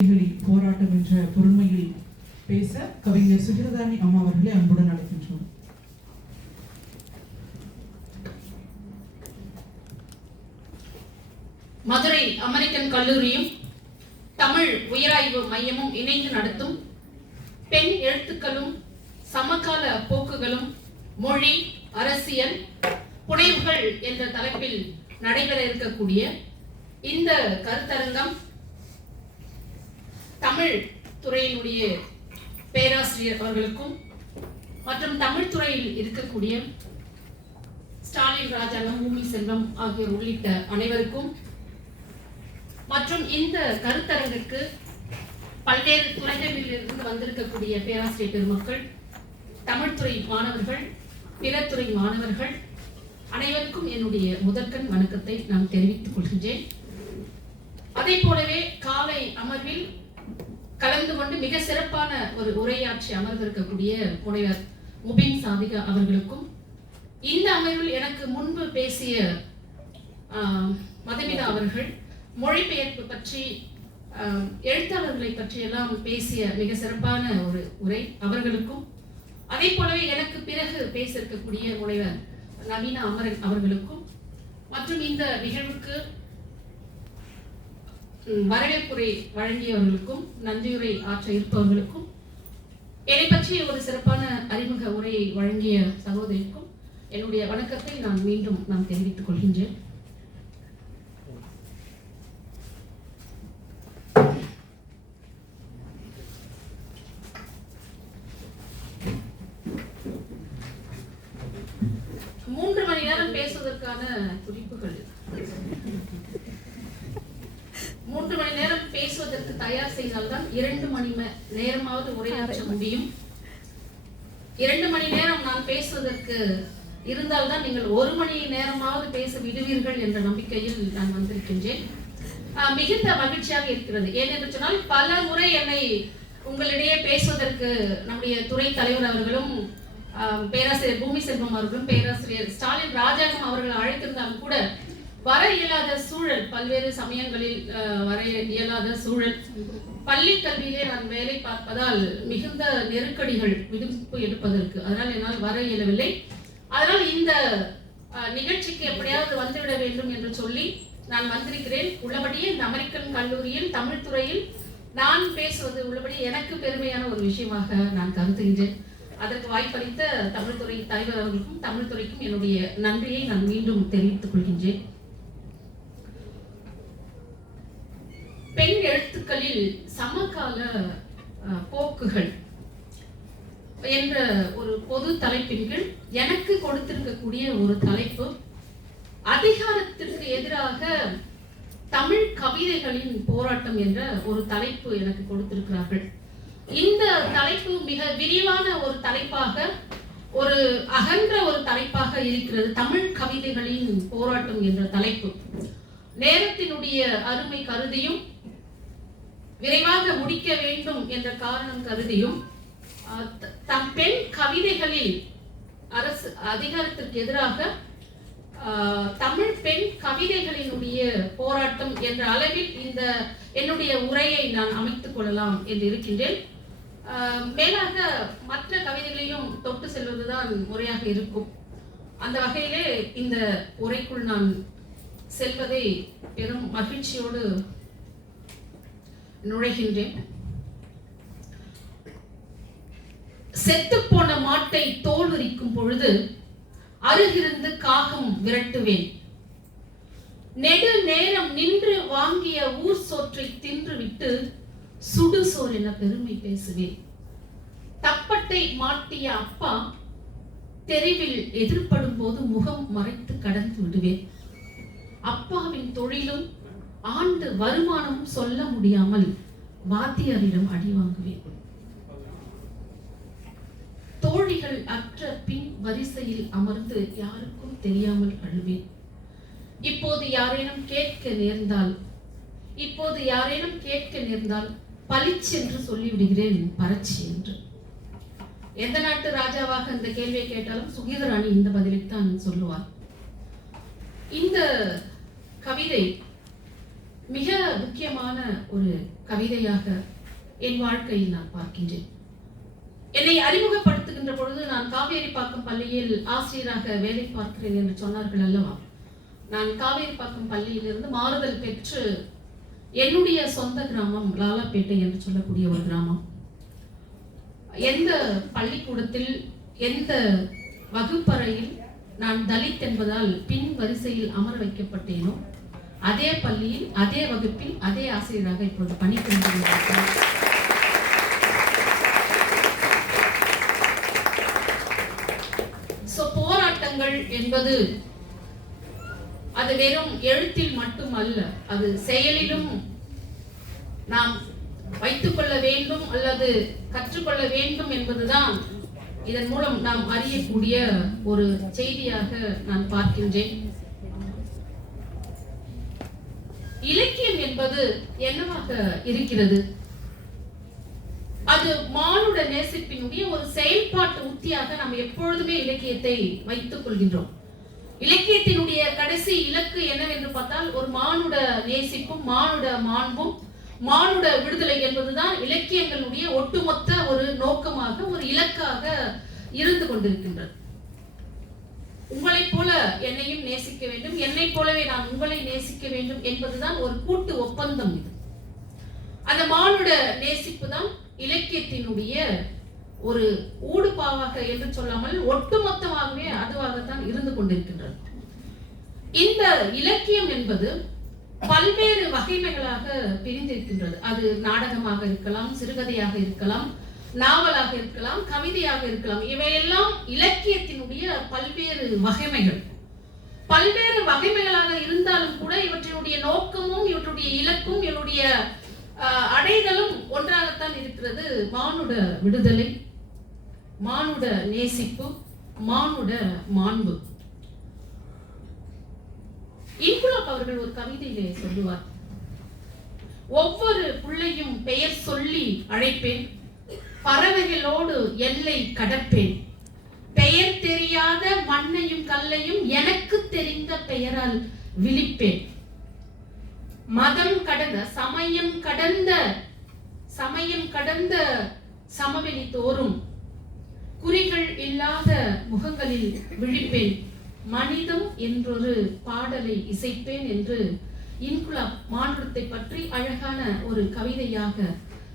போராட்டம் என்ற பொறுமையில் பேச கவிஞர் சுகிரதானி அம்மா அவர்களை அன்புடன் அழைக்கின்றோம். மதுரை அமெரிக்கன் கல்லூரியும் தமிழ் உயராய்வு மையமும் இணைந்து நடத்தும் பெண் எழுத்துக்களும் சமகால போக்குகளும் மொழி அரசியல் புனைவுகள் என்ற தலைப்பில் நடைபெற இருக்கக்கூடிய இந்த கருத்தரங்கம் தமிழ் துறையினுடைய பேராசிரியர் அவர்களுக்கும் மற்றும் தமிழ் துறையில் இருக்கக்கூடிய ஸ்டாலின் ராஜாங்கம், பூமி செல்வம் ஆகியோர் உள்ளிட்ட அனைவருக்கும் மற்றும் இந்த கருத்தரங்கிற்கு பல்வேறு துறைகளில் இருந்து வந்திருக்கக்கூடிய பேராசிரியர் பெருமக்கள், தமிழ்துறை மாணவர்கள், பிற துறை மாணவர்கள் அனைவருக்கும் என்னுடைய முதற்கண் வணக்கத்தை நான் தெரிவித்துக் கொள்கின்றேன். அதே போலவே காலை அமர்வில் கலந்து கொண்டு மிக சிறப்பான ஒரு உரையாற்றி அமர்ந்திருக்கக்கூடிய முனைவர் முபின் சாதிகா அவர்களுக்கும், இந்த அமர்வில் எனக்கு முன்பு பேசிய மதுமிதா அவர்கள் மொழிபெயர்ப்பு பற்றி எழுத்தாளர்களை பற்றி எல்லாம் பேசிய மிக சிறப்பான ஒரு உரை அவர்களுக்கும், அதே போலவே எனக்கு பிறகு பேச இருக்கக்கூடிய முனைவர் நவீனா அமரன் அவர்களுக்கும் மற்றும் இந்த நிகழ்வுக்கு வரவேற்புரை வழங்கியவர்களுக்கும் நன்றியுரை ஆற்ற இருப்பவர்களுக்கும் என்னை பற்றி ஒரு சிறப்பான அறிமுக உரையை வழங்கிய சகோதரிக்கும் என்னுடைய வணக்கத்தை நான் மீண்டும் தெரிவித்துக் கொள்கின்றேன். மூன்று மணி நேரம் பேசுவதற்கான குறிப்புகள், 3 மணி நேரம் பேசுவதற்கு தயார் செய்தால்தான் 2 மணி நேரமாவது உரையாற்ற முடியும். 2 மணி நேரம் நான் பேசுவதற்கு இருந்தால்தான் நீங்கள் 1 மணி நேரமாவது பேச விடுவீர்கள் என்ற நம்பிக்கையில் நான் வந்திருக்கின்றேன். மிகுந்த மகிழ்ச்சியாக இருக்கிறது. ஏனென்று சொன்னால் பல முறை என்னை உங்களிடையே பேசுவதற்கு நம்முடைய துறை தலைவர் அவர்களும் பேராசிரியர் பூமி செல்வம் அவர்களும் பேராசிரியர் ஸ்டாலின் ராஜாங்கம் அவர்கள் அழைத்திருந்தாலும் கூட வர இயலாத சூழல், பல்வேறு சமயங்களில் வர இயலாத சூழல், பள்ளி கல்வியிலே நான் வேலை பார்ப்பதால் மிகுந்த நெருக்கடிகள் விடுப்பு எடுப்பதற்கு, அதனால் என்னால் வர இயலவில்லை. அதனால் இந்த நிகழ்ச்சிக்கு எப்படியாவது வந்துவிட வேண்டும் என்று சொல்லி நான் வந்திருக்கிறேன். உள்ளபடியே இந்த அமெரிக்கன் கல்லூரியில் தமிழ் துறையில் நான் பேசுவது உள்ளபடி எனக்கு பெருமையான ஒரு விஷயமாக நான் கருதுகின்றேன். அதற்கு வாய்ப்பளித்த தமிழ்துறை தலைவர் அவர்களுக்கும் தமிழ் துறைக்கும் என்னுடைய நன்றியை நான் மீண்டும் தெரிவித்துக் கொள்கின்றேன். பெண் எழுத்துக்களில் சமகால போக்குகள் என்ற ஒரு பொது தலைப்பின் கீழ் எனக்கு கொடுத்திருக்கக்கூடிய ஒரு தலைப்பு, அதிகாரத்திற்கு எதிராக தமிழ் கவிதைகளின் போராட்டம் என்ற ஒரு தலைப்பு எனக்கு கொடுத்திருக்கிறார்கள். இந்த தலைப்பு மிக விரிவான ஒரு தலைப்பாக, ஒரு அகன்ற ஒரு தலைப்பாக இருக்கிறது. தமிழ் கவிதைகளின் போராட்டம் என்ற தலைப்பு நேரத்தினுடைய அருமை கருதியும் விரைவாக முடிக்க வேண்டும் என்ற காரணம் கருதியும் பெண் கவிதைகளில் அரசு அதிகாரத்திற்கு எதிராக தமிழ் பெண் கவிதைகளினுடைய போராட்டம் என்ற அளவில் இந்த என்னுடைய உரையை நான் அமைத்துக் கொள்ளலாம் என்று இருக்கின்றேன். மேலாக மற்ற கவிதைகளையும் தொட்டு செல்வதுதான் முறையாக இருக்கும். அந்த வகையிலே இந்த உரைக்குள் நான் செல்வதை பெரும் மகிழ்ச்சியோடு நுழைகின்றேன். செத்துப்போன மாட்டை தோல் உரிக்கும் பொழுது அருகிருந்து காகம் விரட்டுவேன். நெடு நேரம் நின்று வாங்கிய ஊர் சோற்றை தின்றுவிட்டு சுடுசோர் என பெருமை பேசுவேன். தப்பட்டை மாட்டிய அப்பா தெருவில் எதிர்படும் போது முகம் மறைத்து கடந்து விடுவேன். அப்பாவின் தொழிலும் ஆண்டு வருமானமும் சொல்ல முடியாமல் வாத்தியாரிடம் அடி வாங்குவேன். தோழிகள் அற்ற பின் வரிசையில் அமர்ந்து யாருக்கும் தெரியாமல் அழுவேன். இப்போது யாரேனும் கேட்க நேர்ந்தால் பளிச்சென்று சொல்லிவிடுகிறேன் பரட்சி என்று. எந்த நாட்டு ராஜாவாக இந்த கேள்வியை கேட்டாலும் சுகீதராணி இந்த பதிலைத்தான் சொல்லுவார். இந்த கவிதை மிக முக்கியமான ஒரு கவிதையாக என் வாழ்க்கையில் நான் பார்க்கின்றேன். என்னை அறிமுகப்படுத்துகின்ற பொழுது நான் காவேரிப்பாக்கம் பள்ளியில் ஆசிரியராக வேலை பார்க்கிறேன் என்று சொன்னார்கள் அல்லவா. நான் காவேரிப்பாக்கம் பள்ளியிலிருந்து மாறுதல் பெற்று என்னுடைய சொந்த கிராமம் லாலாப்பேட்டை என்று சொல்லக்கூடிய ஒரு கிராமம். எந்த பள்ளிக்கூடத்தில் எந்த வகுப்பறையில் நான் தலித் என்பதால் பின் வரிசையில் அமர வைக்கப்பட்டேனோ அதே பள்ளியில் அதே வகுப்பில் அதே ஆசிரியராக இப்பொழுது பணிபுரிந்திருக்கிறேன். போராட்டங்கள் என்பது அது வெறும் எழுத்தில் மட்டுமல்ல, அது செயலிலும் நாம் வைத்துக் கொள்ள வேண்டும் அல்லது கற்றுக்கொள்ள வேண்டும் என்பதுதான் இதன் மூலம் நாம் அறியக்கூடிய ஒரு செய்தியாக நான் பார்க்கின்றேன். இலக்கியம் என்பது என்னவாக இருக்கிறது? அது மானுட நேசிப்பினுடைய ஒரு செயல்பாட்டு உத்தியாக நாம் எப்பொழுதுமே இலக்கியத்தை வைத்துக் கொள்கின்றோம். இலக்கியத்தினுடைய கடைசி இலக்கு என்னவென்று பார்த்தால் ஒரு மானுட நேசிப்பும் மானுட மாண்பும் மானுட விடுதலை என்பதுதான் இலக்கியங்களுடைய ஒட்டுமொத்த ஒரு நோக்கமாக ஒரு இலக்காக இருந்து கொண்டிருக்கின்றது. உங்களைப் போல என்னையும் நேசிக்க வேண்டும், என்னை போலவே நான் உங்களை நேசிக்க வேண்டும் என்பதுதான் ஒரு கூட்டு ஒப்பந்தம். இது அந்த மானுட நேசிப்பு தான் இலக்கியத்தினுடைய ஒரு ஊடுபாவாக என்று சொல்லாமல் ஒட்டுமொத்தமாகவே அதுவாகத்தான் இருந்து கொண்டிருக்கின்றது. இந்த இலக்கியம் என்பது பல்வேறு வகைமைகளாக பிரிந்திருக்கின்றது. அது நாடகமாக இருக்கலாம், சிறுகதையாக இருக்கலாம், நாவலாக இருக்கலாம், கவிதையாக இருக்கலாம். இவையெல்லாம் இலக்கியத்தினுடைய பல்வேறு வகைமைகள். பல்வேறு வகைமைகளாக இருந்தாலும் கூட இவற்றினுடைய நோக்கமும் இவற்றுடைய இலக்கும் இவருடைய அடைதலும் ஒன்றாகத்தான் இருக்கிறது. மானுட விடுதலை, மானுட நேசிப்பு, மானுட மாண்பு. இன்குலாப் அவர்கள் ஒரு கவிதையிலே சொல்லுவார், ஒவ்வொரு பிள்ளையும் பெயர் சொல்லி அழைப்பேன், பறவைகளோடு எல்லை கடப்பேன், பெயர் தெரியாத மண்ணையும் கல்லையும் எனக்கு தெரிந்த பெயரால் விழிப்பேன், மதம் கடந்த சமயம் கடந்த சமவெளி தோறும் குறிகள் இல்லாத முகங்களில் விழிப்பேன், மனிதம் என்றொரு பாடலை இசைப்பேன் என்று இன்குலாப் மானுடத்தை பற்றி அழகான ஒரு கவிதையாக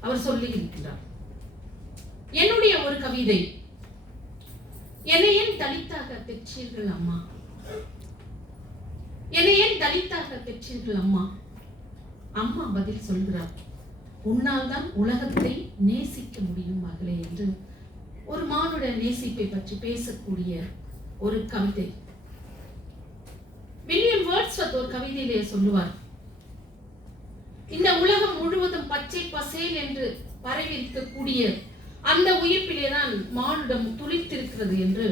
அவர் சொல்லி இருக்கிறார். என்னுடைய ஒரு கவிதை, என்னை ஏன் தலித்தாக பெற்றீர்கள் அம்மா, என்னை ஏன் தலித்தாக பெற்றீர்கள் அம்மா? அம்மா பதில் சொல்கிறார், உன்னால் தான் உலகத்தை நேசிக்க முடியும் மகளே என்று ஒரு மானுட நேசிப்பை பற்றி பேசக்கூடிய ஒரு கவிதை. வில்லியம் வேர்ட்ஸ்வர்த் ஒரு கவிதையிலே சொல்லுவார், இந்த உலகம் முழுவதும் பச்சை பசேல் என்று பரவியிருக்கக்கூடிய அந்த உயிர்ப்பிலேதான் மானுடம் துளித்திருக்கிறது என்று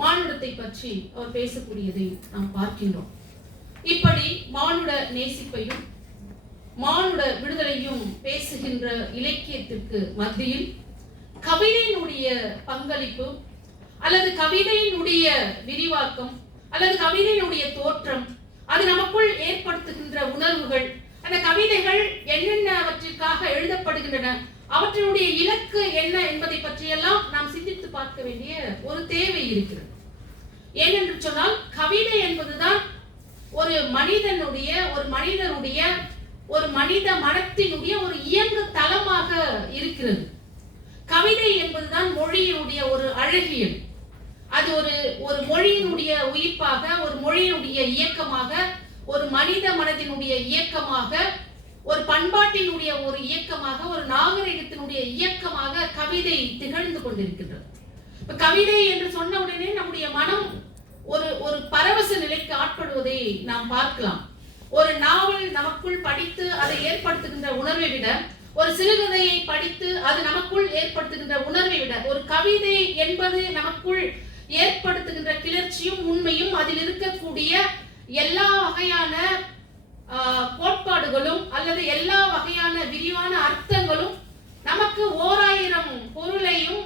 மானுடத்தை பற்றி அவர் பேசக்கூடியதை நாம் பார்க்கின்றோம். இப்படி மானுட நேசிப்பையும் மானுட விடுதலையும் பேசுகின்ற இலக்கியத்திற்கு மத்தியில் கவிதையினுடைய பங்களிப்பு அல்லது கவிதையினுடைய விரிவாக்கம் அல்லது கவிதையினுடைய தோற்றம், அது நமக்குள் ஏற்படுத்துகின்ற உணர்வுகள், அந்த கவிதைகள் என்னென்னவற்றிற்காக எழுதப்படுகின்றன, அவற்றினுடைய இலக்கு என்ன என்பதை பற்றியெல்லாம் நாம் சிந்தித்து பார்க்க வேண்டிய ஒரு தேவை இருக்கிறது. ஏனென்று சொன்னால் கவிதை என்பதுதான் ஒரு மனிதனுடைய ஒரு மனித மனத்தினுடைய ஒரு இயங்கு தளமாக இருக்கிறது. கவிதை என்பதுதான் மொழியினுடைய ஒரு அழகியல். அது ஒரு மொழியினுடைய உயிர்ப்பாக, ஒரு மொழியினுடைய இயக்கமாக, ஒரு மனித மனதினுடைய இயக்கமாக, ஒரு பண்பாட்டினுடைய ஒரு இயக்கமாக, ஒரு நாகரிகத்தினுடைய இயக்கமாக கவிதை திகழ்ந்து கொண்டிருக்கின்றது. இப்ப கவிதை என்று சொன்ன உடனே நம்முடைய மனம் ஒரு பரவச நிலைக்கு ஆட்படுவதை நாம் பார்க்கலாம். ஒரு நாவல் நமக்குள் படித்து அதை ஏற்படுத்துகின்ற உணர்வை விட, ஒரு சிறுகதையை படித்து அது நமக்குள் ஏற்படுத்துகின்ற உணர்வை விட, ஒரு கவிதை என்பது நமக்குள் ஏற்படுத்துகின்ற கிளர்ச்சியும் உண்மையும் அதில் இருக்கக்கூடிய எல்லா வகையான கோட்பாடுகளும் அல்லது எல்லா வகையான விரிவான அர்த்தங்களும் நமக்கு 1000 பொருளையும்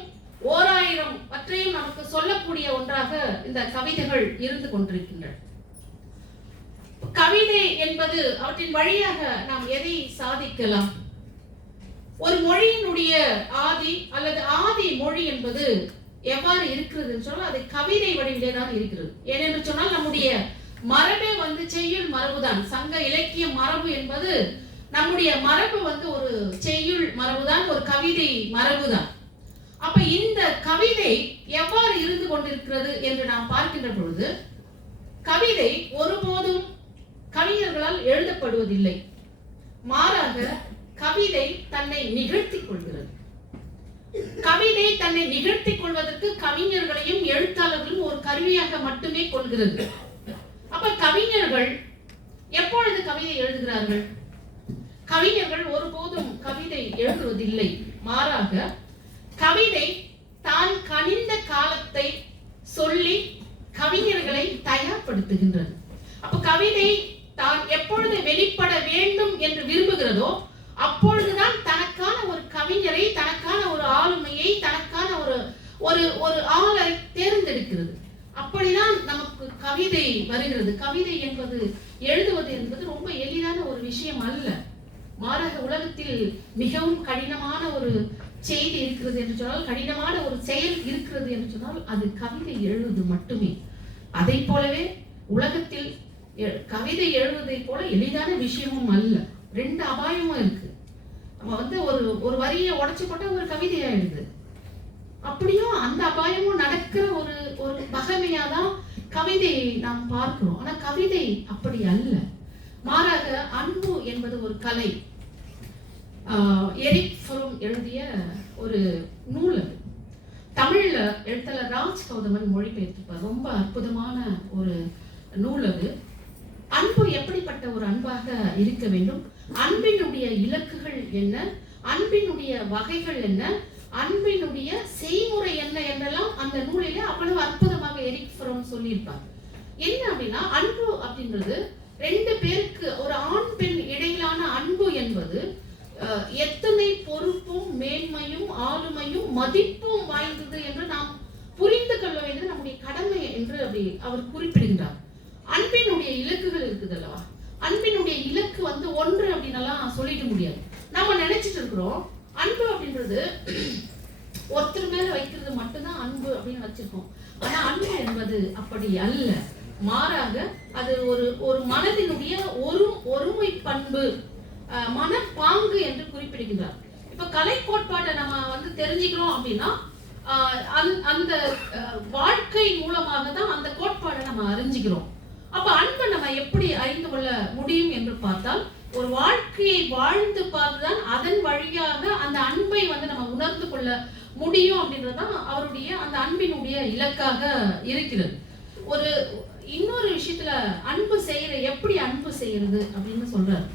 1000 நமக்கு சொல்லக்கூடிய ஒன்றாக இந்த கவிதைகள் இருந்து கொண்டிருக்கின்றன. கவிதை என்பது அவற்றின் வழியாக நாம் எதை சாதிக்கலாம்? ஒரு மொழியினுடைய ஆதி அல்லது ஆதி மொழி என்பது எவ்வாறு இருக்கிறது சொன்னால் அது கவிதை வடிவிலே தான் இருக்கிறது. ஏனென்று சொன்னால் நம்முடைய மரபே செய்யுள் மரபுதான். சங்க இலக்கிய மரபு என்பது நம்முடைய மரபு ஒரு செய்யுள் மரபுதான், ஒரு கவிதை மரபுதான். அப்ப இந்த கவிதை எவ்வாறு இருந்து கொண்டிருக்கிறது என்று நாம் பார்க்கின்ற பொழுது, கவிதை ஒருபோதும் கவிஞர்களால் எழுதப்படுவதில்லை. மாறாக கவிதை தன்னை நிகழ்த்திக் கொள்கிறது. கவிதை தன்னை நிகழ்த்திக் கொள்வதற்கு கவிஞர்களையும் எழுத்தாளர்களும் ஒரு கருவியாக மட்டுமே கொள்கிறது. அப்ப கவிஞர்கள் எப்பொழுது கவிதை எழுதுகிறார்கள்? கவிஞர்கள் ஒருபோதும் கவிதை எழுதுவதில்லை. மாறாக கவிதை தான் கனிந்த காலத்தை சொல்லி கவிஞர்களை தயார்படுத்துகின்றது. அப்ப கவிதை தான் எப்பொழுது வெளிப்பட வேண்டும் என்று விரும்புகிறதோ அப்பொழுதுதான் தனக்கான ஒரு கவிஞரை, தனக்கான ஒரு ஆளுமையை, தனக்கான ஒரு ஆளை தேர்ந்தெடுக்கிறது. அப்படிதான் நமக்கு கவிதை வருகிறது. கவிதை என்பது, எழுதுவது என்பது ரொம்ப எளிதான ஒரு விஷயம் அல்ல. மாறாக உலகத்தில் மிகவும் கடினமான ஒரு செய்தி இருக்கிறது என்று சொன்னால், கடினமான ஒரு செயல் இருக்கிறது என்று சொன்னால் அது கவிதை எழுதுவது மட்டுமே. அதை போலவே உலகத்தில் கவிதை எழுதுவதை போல எளிதான விஷயமும் அல்ல. ரெண்டு அபாயமும் இருக்கு. நம்ம ஒரு வரியை உடைச்சு போட்டா ஒரு கவிதையா எழுது. அப்படியும் அந்த அபாயமும் நடக்கிற ஒரு பகமையாதான் கவிதையை நாம் பார்க்கிறோம். ஆனா கவிதை அப்படி அல்ல. மாறாக அன்பு என்பது ஒரு கலை. எரிக் ஃப்ரோம் எழுதிய ஒரு நூல் அது. தமிழ்ல எழுத்தாளர் ராஜ் கௌதமன் மொழிபெயர்த்திருப்பார். ரொம்ப அற்புதமான ஒரு நூல் அது. அன்பு எப்படிப்பட்ட ஒரு அன்பாக இருக்க வேண்டும், அன்பினுடைய இலக்குகள் என்ன, அன்பினுடைய வகைகள் என்ன, அன்பினுடைய செய்முறை என்ன என்றெல்லாம் அந்த நூலிலே அவ்வளவு அற்புதமாக எரிக் ஃப்ரோம் சொல்லியிருப்பார். என்ன அப்படின்னா, அன்பு அப்படின்றது ரெண்டு பேருக்கு, ஒரு ஆண் பெண் இடையிலான அன்பு என்பது எத்தனை பொறுப்பும் மேன்மையும் ஆளுமையும் மதிப்பும் வாய்ந்தது என்று நாம் புரிந்து கொள்ள வேண்டியது நம்முடைய கடமை என்று அப்படி அவர் குறிப்பிடுகிறார். அன்பினுடைய இலக்குகள் இருக்குது அல்லவா? அன்பினுடைய இலக்கு ஒன்று அப்படின்னலாம் சொல்லிட முடியாது. நம்ம நினைச்சிட்டு இருக்கிறோம் அன்பு அப்படின்றது ஒருத்தர் மேல வைக்கிறது மட்டும்தான் அன்பு அப்படின்னு வச்சிருக்கோம். ஆனா அன்பு என்பது அப்படி அல்ல. மாறாக அது ஒரு மனதினுடைய ஒருமை பண்பு, மனப்பாங்கு என்று குறிப்பிடுகிறார். இப்ப கலை கோட்பாட்டை நம்ம தெரிஞ்சுக்கிறோம் அப்படின்னா அந்த வாழ்க்கை மூலமாக தான் அந்த கோட்பாடை நம்ம அறிஞ்சுக்கிறோம். அப்ப அன்பை நம்ம எப்படி அறிந்து கொள்ள முடியும் என்று பார்த்தால், ஒரு வாழ்க்கையை வாழ்ந்து பார்த்துதான் அதன் வழியாக அந்த அன்பை நம்ம உணர்ந்து கொள்ள முடியும் அப்படின்றதுதான் அவருடைய அந்த அன்பினுடைய இலக்காக இருக்கிறது. இன்னொரு விஷயத்துல அன்பு எப்படி அன்பு செய்யறது அப்படின்னு சொல்றாரு.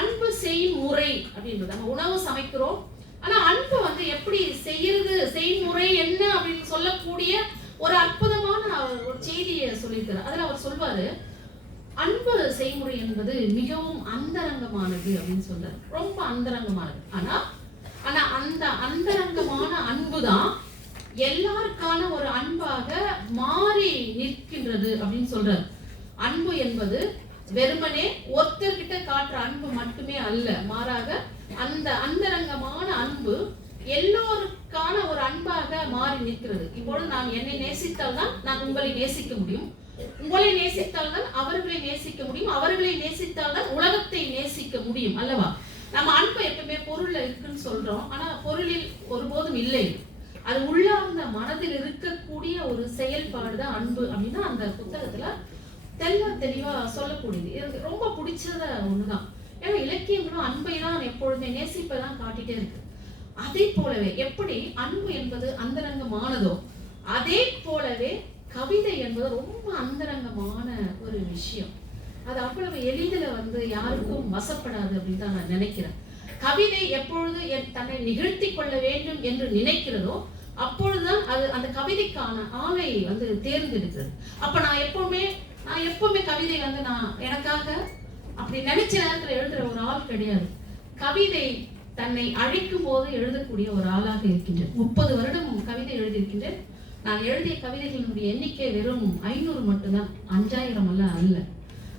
அன்பு செய்யும் முறை அப்படின்றது, நம்ம உணவு சமைக்கிறோம், ஆனா அன்பு எப்படி செய்யறது, செய்முறை என்ன அப்படின்னு சொல்லக்கூடிய ஒரு அற்புதமான ஒரு செய்தியை சொல்லியிருக்கிறார். அதுல அவர் சொல்வாரு, அன்பு செய்முறை என்பது மிகவும் அந்தரங்கமானது அப்படின்னு சொல்றாரு. ரொம்ப அந்தரங்கமானது. ஆனா அந்த அந்தரங்கமான அன்புதான் எல்லாருக்கான ஒரு அன்பாக மாறி நிற்கின்றது அப்படின்னு சொல்றாரு. அன்பு என்பது வெறுமனே ஒருத்தர்கிட்ட காட்டுற அன்பு மட்டுமே அல்ல. மாறாக அந்த அந்தரங்கமான அன்பு எல்லோருக்கான ஒரு அன்பாக மாறி நிற்கிறது. இப்பொழுது நான் என்னை நேசித்தால் தான் நான் உங்களை நேசிக்க முடியும், உங்களை நேசித்தால் தான் அவர்களை நேசிக்க முடியும், அவர்களை நேசித்தால் தான் உலகத்தை நேசிக்க முடியும் அல்லவா? நம்ம அன்பு எப்பவுமே பொருள்ல இருக்குன்னு சொல்றோம், ஆனா பொருளில் ஒருபோதும் இல்லை. அது உள்ளார்ந்த மனதில் இருக்கக்கூடிய ஒரு செயல்பாடு தான் அன்பு அப்படின்னா அந்த புத்தகத்துல தெளிவா சொல்லக்கூடியது. எனக்கு ரொம்ப பிடிச்சத ஒண்ணுதான். ஏன்னா இலக்கியங்களும் அன்பை தான் எப்பொழுதுமே நேசிப்பை தான் காட்டிட்டே இருக்கு. அதே போலவே எப்படி அன்பு என்பது அந்தரங்கமானதோ அதே போலவே கவிதை என்பது ரொம்ப அந்தரங்கமான ஒரு விஷயம். அது அவ்வளவு எளிதில் யாருக்கும் வசப்படாது அப்படின்னு தான் நான் நினைக்கிறேன். கவிதை எப்பொழுது தன்னை நிகழ்த்தி கொள்ள வேண்டும் என்று நினைக்கிறதோ அப்பொழுதுதான் அது அந்த கவிதைக்கான ஆளை தேர்ந்தெடுக்கிறது. அப்ப நான் எப்பவுமே கவிதை நான் எனக்காக அப்படி நினைச்ச நேரத்துல எழுதுற ஒரு ஆள் கிடையாது. கவிதை தன்னை அழைக்கும் போது எழுதக்கூடிய ஒரு ஆளாக இருக்கின்றேன். 30 வருடம் கவிதை எழுதியிருக்கின்றேன். நான் எழுதிய கவிதைகளினுடைய எண்ணிக்கை வெறும் 500 மட்டும்தான், 5000 அல்ல.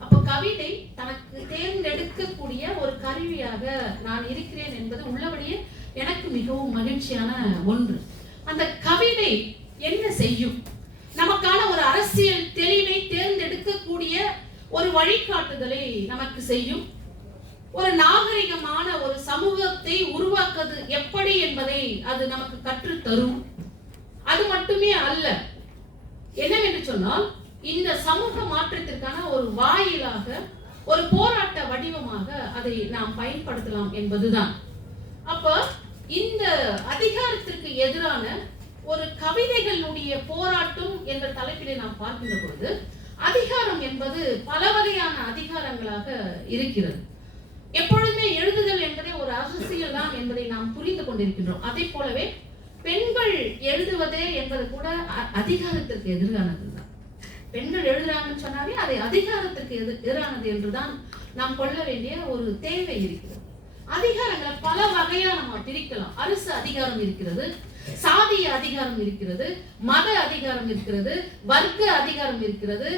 அப்ப கவிதை தனக்கு தேர்ந்தெடுக்கக்கூடிய ஒரு கருவியாக நான் இருக்கிறேன் என்பது உள்ளபடியே எனக்கு மிகவும் மகிழ்ச்சியான ஒன்று. அந்த கவிதை என்ன செய்யும்? நமக்கான ஒரு அரசியல் தெளிவை தேர்ந்தெடுக்கக்கூடிய ஒரு வழிகாட்டுதலை நமக்கு செய்யும். ஒரு நாகரிகமான ஒரு சமூகத்தை உருவாக்குவது எப்படி என்பதை அது நமக்கு கற்றுத்தரும். அது மட்டுமே அல்ல, என்னவென்று சொன்னால் இந்த சமூக மாற்றத்திற்கான ஒரு வாயிலாக, ஒரு போராட்ட வடிவமாக அதை நாம் பயன்படுத்தலாம் என்பதுதான். அப்ப இந்த அதிகாரத்திற்கு எதிரான ஒரு கவிதைகளுடைய போராட்டம் என்ற தலைப்பிலே நாம் பார்க்கின்ற பொழுது, அதிகாரம் என்பது பல வகையான அதிகாரங்களாக இருக்கிறது. எப்பொழுதுமே எழுதுதல் என்பதே ஒரு அரசியல் தான் என்பதை நாம் புரிந்து கொண்டிருக்கின்றோம். அதே போலவே பெண்கள் எழுதுவதே என்பது கூட அதிகாரத்திற்கு எதிரானது தான். பெண்கள் எழுதுறாங்கன்னு சொன்னாலே அதை அதிகாரத்திற்கு எதிரானது என்றுதான் நாம் கொள்ள வேண்டிய ஒரு தேவை இருக்கிறது. அதிகாரங்களை பல வகையா நம்ம பிரிக்கலாம். அரசு அதிகாரம் இருக்கிறது, சாதிய அதிகாரம் இருக்கிறது, மத அதிகாரம் இருக்கிறது, வர்க்க அதிகாரம் இருக்கிறது,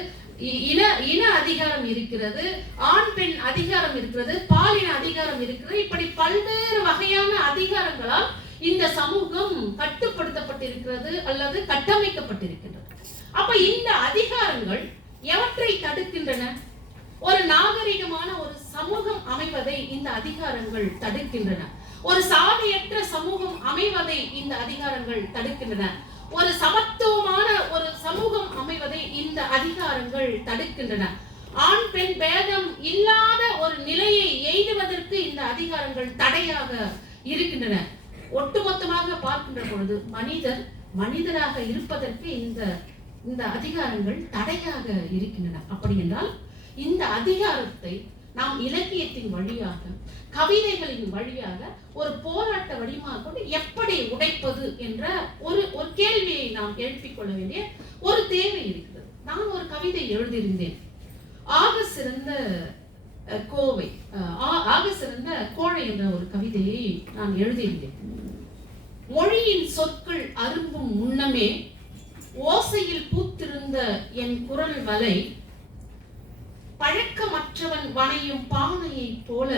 இன அதிகாரம் இருக்கிறது, ஆண் பெண் அதிகாரம் இருக்கிறது, பாலின அதிகாரம் இருக்கிறது. இப்படி பல்வேறு வகையான அதிகாரங்களால் இந்த சமூகம் கட்டுப்படுத்தப்பட்டிருக்கிறது அல்லது கட்டமைக்கப்பட்டிருக்கின்றது. அப்ப இந்த அதிகாரங்கள் எவற்றை தடுக்கின்றன? ஒரு நாகரிகமான ஒரு சமூகம் அமைவதை இந்த அதிகாரங்கள் தடுக்கின்றன. ஒரு சாதியற்ற சமூகம் அமைவதை இந்த அதிகாரங்கள் தடுக்கின்றன. ஒரு சமத்துவமான ஒரு சமூகம் அமைவதை இந்த அதிகாரங்கள் தடுக்கின்றன. ஆண் பெண் பேதம் இல்லாத ஒரு நிலையை எய்துவதற்கு இந்த அதிகாரங்கள் தடையாக இருக்கின்றன. ஒட்டுமொத்தமாக பார்க்கின்ற பொழுது மனிதராக இருப்பதற்கு இந்த அதிகாரங்கள் தடையாக இருக்கின்றன. அப்படி என்றால் இந்த அதிகாரத்தை நாம் இலக்கியத்தின் வழியாக, கவிதைகளின் வழியாக ஒரு போராட்ட வடிவமாக கொண்டு எப்படி உடைப்பது என்ற ஒரு கேள்வியை நாம் எழுப்பிக் கொள்ள வேண்டிய ஒரு தேவை இருக்கிறது. நான் ஒரு கவிதை எழுதியிருந்தேன், ஆக சிறந்த கோழை என்ற ஒரு கவிதையை நான் எழுதியிருந்தேன். மொழியின் சொற்கள் அரும்பும் முன்னமே ஓசையில் பூத்திருந்த என் குரல் வலை பழக்கமற்றவன் வனையும் பானையை போல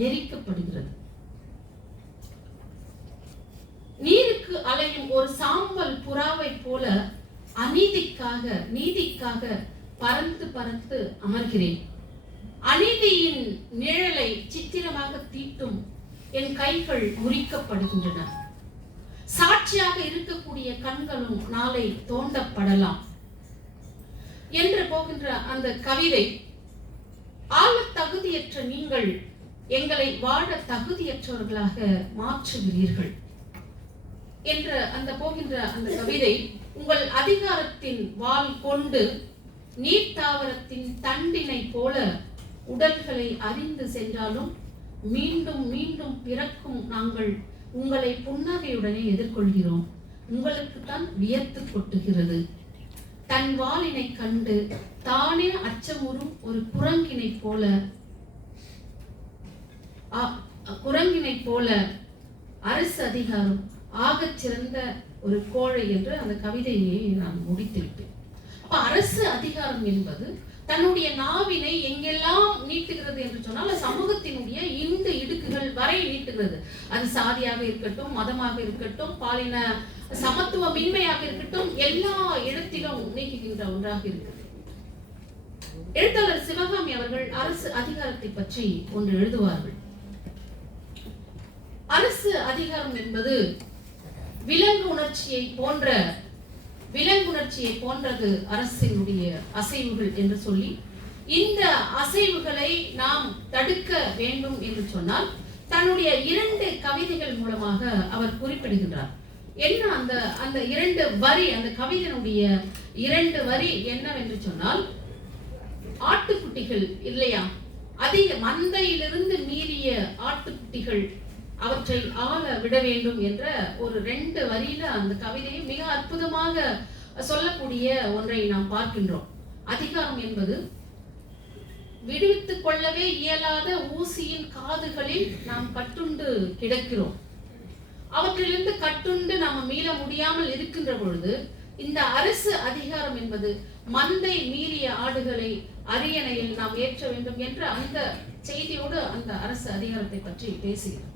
நெரிக்கப்படுகிறது. நீருக்கு அலையும் ஒரு சாம்பல் புறாவை போல நீதிக்காக பறந்து பறந்து அமர்கிறேன். அநீதியின் நிழலை சித்திரமாக தீட்டும் என் கைகள் முறிக்கப்படுகின்றன. சாட்சியாக இருக்கக்கூடிய கண்களும் நாளை தோண்டப்படலாம் என்று போகின்ற அந்த கவிதை, ஆள தகுதியற்ற நீங்கள் எங்களை வாழ தகுதியற்றவர்களாக மாற்றுகிறீர்கள் என்ற அந்த போகின்ற அந்த கவிதை, உங்கள் அதிகாரத்தின் வாள் கொண்டு நீர்த்தாவரத்தின் தண்டினை போல உடல்களை அறிந்து சென்றாலும் மீண்டும் மீண்டும் பிறக்கும் நாங்கள் உங்களை புன்னகையுடனே எதிர்கொள்கிறோம். உங்களுக்கு தான் வியர்த்து கொட்டுகிறது. தன் வாளினை கண்டு தானே அச்சமுறும் ஒரு குரங்கினை போல அரசு அதிகாரம் ஆகச் சிறந்த ஒரு கோழை என்று அந்த கவிதையை நான் முடித்திருப்பேன். அப்ப அரசு அதிகாரம் என்பது தன்னுடைய நாவினை எங்கெல்லாம் நீட்டுகிறது என்று சொன்னால் சமூகத்தினுடைய இந்த இடுக்குகள் வரை நீட்டுகிறது. அது சாதியாக இருக்கட்டும், மதமாக இருக்கட்டும், பாலின சமத்துவமின்மையாக இருக்கட்டும், எல்லா இடத்திலும் நீக்குகின்ற ஒன்றாக இருக்கிறது. எழுத்தாளர் சிவகாமி அவர்கள் அரசு அதிகாரத்தை பற்றி ஒன்று எழுதுவார்கள். அரசு அதிகாரம் என்பது விலங்குணர்ச்சியை போன்றது அரசினுடைய அசைவுகள் என்று சொல்லி, இந்த அசைவுகளை நாம் தடுக்க வேண்டும் என்று சொன்னால் தன்னுடைய 2 கவிதைகள் மூலமாக அவர் குறிப்பிடுகின்றார். என்ன அந்த 2 வரி, அந்த கவிதையினுடைய 2 வரி என்னவென்று சொன்னால், ஆட்டுக்குட்டிகள் இல்லையா, அதிக மந்தையிலிருந்து மீறிய ஆட்டுக்குட்டிகள் அவற்றை ஆள விட வேண்டும் என்ற ஒரு 2 வரியில அந்த கவிதையை மிக அற்புதமாக சொல்லக்கூடிய ஒன்றை நாம் பார்க்கின்றோம். அதிகாரம் என்பது விடுவித்துக் கொள்ளவே இயலாத ஊசியின் காதுகளில் நாம் கட்டுண்டு கிடக்கிறோம். அவற்றிலிருந்து கட்டுண்டு நாம் மீள முடியாமல் இருக்கின்ற பொழுது இந்த அரசு அதிகாரம் என்பது மந்தை மீறிய ஆடுகளை அரியணையில் நாம் ஏற்ற வேண்டும் என்ற அந்த செய்தியோடு அந்த அரசு அதிகாரத்தை பற்றி பேசுகிறோம்.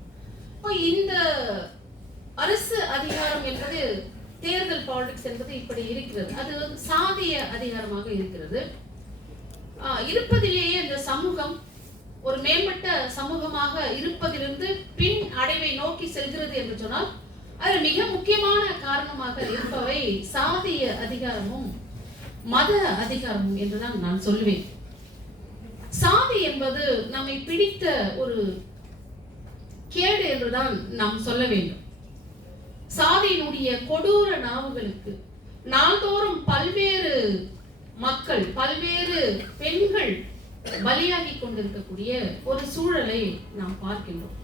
இந்த அரசு அதிகாரம் என்பது தேர்தல் பாலிடிக்ஸ் என்பது இப்படி இருக்கிறது. அது சாதிய அதிகாரமாக இருக்கிறது. இருப்பதிலேயே இந்த சமூகம் ஒரு மேம்பட்ட சமூகமாக இருப்பதிலிருந்து பின் அடைவை நோக்கி செல்கிறது என்று சொன்னால் அது மிக முக்கியமான காரணமாக இருப்பவை சாதிய அதிகாரமும் மத அதிகாரமும் என்றுதான் நான் சொல்லுவேன். சாதி என்பது நம்மை பிடித்த ஒரு கேடு என்றுதான் நாம் சொல்ல வேண்டும். சாதியினுடைய கொடூர நாவுகளுக்கு நாள்தோறும் பல்வேறு மக்கள், பல்வேறு பெண்கள் பலியாகி கொண்டிருக்கக்கூடிய ஒரு சூழலை நாம் பார்க்கின்றோம்.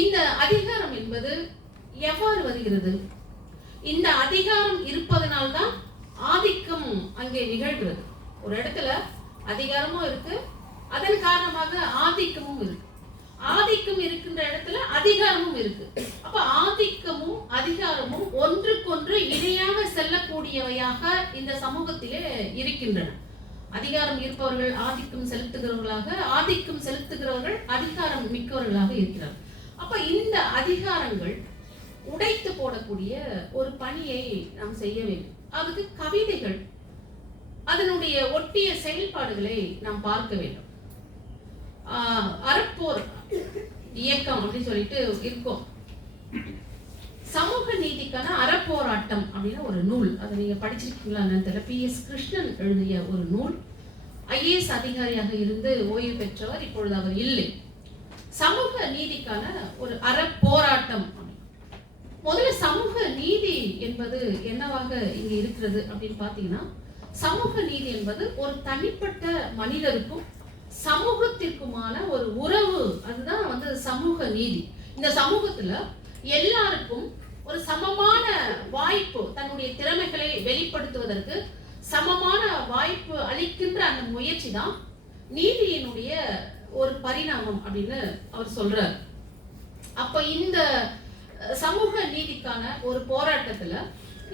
இந்த அதிகாரம் என்பது எவ்வாறு வருகிறது? இந்த அதிகாரம் இருப்பதனால்தான் ஆதிக்கம் அங்கே நிகழ்கிறது. ஒரு இடத்துல அதிகாரமும் இருக்கு, அதன் காரணமாக ஆதிக்கமும் இருக்கு. ஆதிக்கம் இருக்கின்ற இடத்துல அதிகாரமும் இருக்கு. அப்ப ஆதிக்கமும் அதிகாரமும் ஒன்றுக்கொன்று இணையாக செல்லக்கூடியவையாக இந்த சமூகத்திலே இருக்கின்றன. அதிகாரம் இருப்பவர்கள் ஆதிக்கம் செலுத்துகிறவர்களாக, ஆதிக்கம் செலுத்துகிறவர்கள் அதிகாரம் மிக்கவர்களாக இருக்கிறார்கள். அப்ப இந்த அதிகாரங்கள் உடைத்து போடக்கூடிய ஒரு பணியை நாம் செய்ய வேண்டும். அதுக்கு கவிதைகள், அதனுடைய ஒட்டிய செயல்பாடுகளை நாம் பார்க்க வேண்டும். அறப்போர் இயக்கம் அப்படின்னு சொல்லிட்டு இருக்கும். சமூக நீதிக்கான அறப்போராட்டம் அப்படின்னு ஒரு நூல், அதை நீங்க படிச்சிருக்கீங்களா தெரியல. PS கிருஷ்ணன் எழுதிய ஒரு நூல். IAS அதிகாரியாக இருந்து ஓய்வு பெற்றவர், இப்பொழுது அவர் இல்லை. சமூக நீதிக்கான ஒரு அறப்போராட்டம். முதல்ல சமூக நீதி என்பது என்னவாக இங்க இருக்கிறது அப்படின்னு பாத்தீங்கன்னா, சமூக நீதி என்பது ஒரு தனிப்பட்ட மனிதருக்கும் சமூகத்திற்குமான ஒரு உறவு. அதுதான் சமூக நீதி. இந்த சமூகத்துல எல்லாருக்கும் ஒரு சமமான வாய்ப்பு, தன்னுடைய திறமைகளை வெளிப்படுத்துவதற்கு சமமான வாய்ப்பு அளிக்கின்ற அந்த முயற்சி தான் நீதியினுடைய ஒரு பரிணாமம் அப்படின்னு அவர் சொல்றார். அப்ப இந்த சமூக நீதிக்கான ஒரு போராட்டத்துல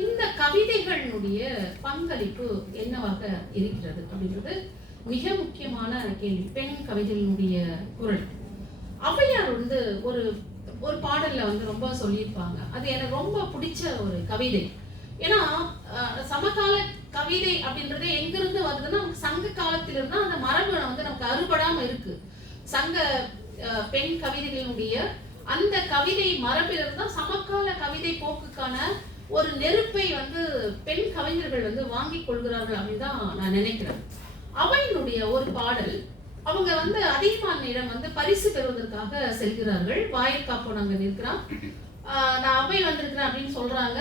இந்த கவிதைகளுடைய பங்களிப்பு என்னவாக இருக்கிறது அப்படின்றது மிக முக்கியமான கேள்வி. பெண் கவிதைகளுடைய குரல். ஔவையார் ஒரு ஒரு பாடல்ல ரொம்ப சொல்லியிருப்பாங்க. அது எனக்கு ரொம்ப பிடிச்ச ஒரு கவிதை. ஏன்னா சமகால கவிதை அப்படின்றது எங்கிருந்து வருதுன்னா, சங்க காலத்திலிருந்து அந்த மரபு நமக்கு அறுபடாம இருக்கு. சங்க பெண் கவிதைகளுடைய அந்த கவிதை மரபிலிருந்து தான் சமகால கவிதை போக்குக்கான ஒரு நெருப்பை பெண் கவிஞர்கள் வாங்கிக் கொள்கிறார்கள் அப்படின்னு தான் நான் நினைக்கிறேன். அவையினுடைய ஒரு பாடல், அவங்க அதிகமானிடம் பரிசு பெறுவதற்காக செல்கிறார்கள். வாயிற்காப்போன் அங்க நிற்கிறான். நான் அவை வந்திருக்கிறேன் அப்படின்னு சொல்றாங்க.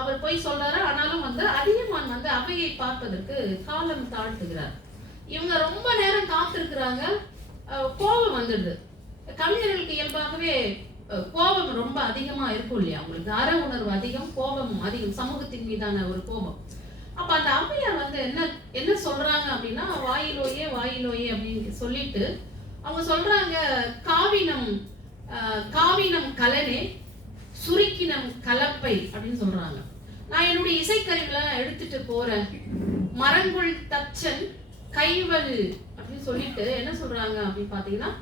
அவர் போய் சொல்றாரு. ஆனாலும் அதிகமான் அவையை பார்ப்பதற்கு காலம் தாழ்த்துகிறார். இவங்க ரொம்ப நேரம் காத்திருக்கிறாங்க. கோபம் வந்துடுது. கவிஞர்களுக்கு இயல்பாகவே கோபம் ரொம்ப அதிகமா இருக்கும் இல்லையா? அவங்களுக்கு அற உணர்வு அதிகம், கோபம் அதிகம், சமூகத்தின் மீதான ஒரு கோபம். அப்ப அந்த அம்மையார் என்ன சொல்றாங்க அப்படின்னா, வாயிலோயே வாயிலோயே அப்படின்னு சொல்லிட்டு அவங்க சொல்றாங்க, காவினம் கலனே சுருக்கினம் கலப்பை அப்படின்னு சொல்றாங்க. நான் என்னுடைய இசைக்கருவிகளை எடுத்துட்டு போறேன், மரங்குள் தச்சன் கைவல் அப்படின்னு சொல்லிட்டு என்ன சொல்றாங்க அப்படின்னு பாத்தீங்கன்னா,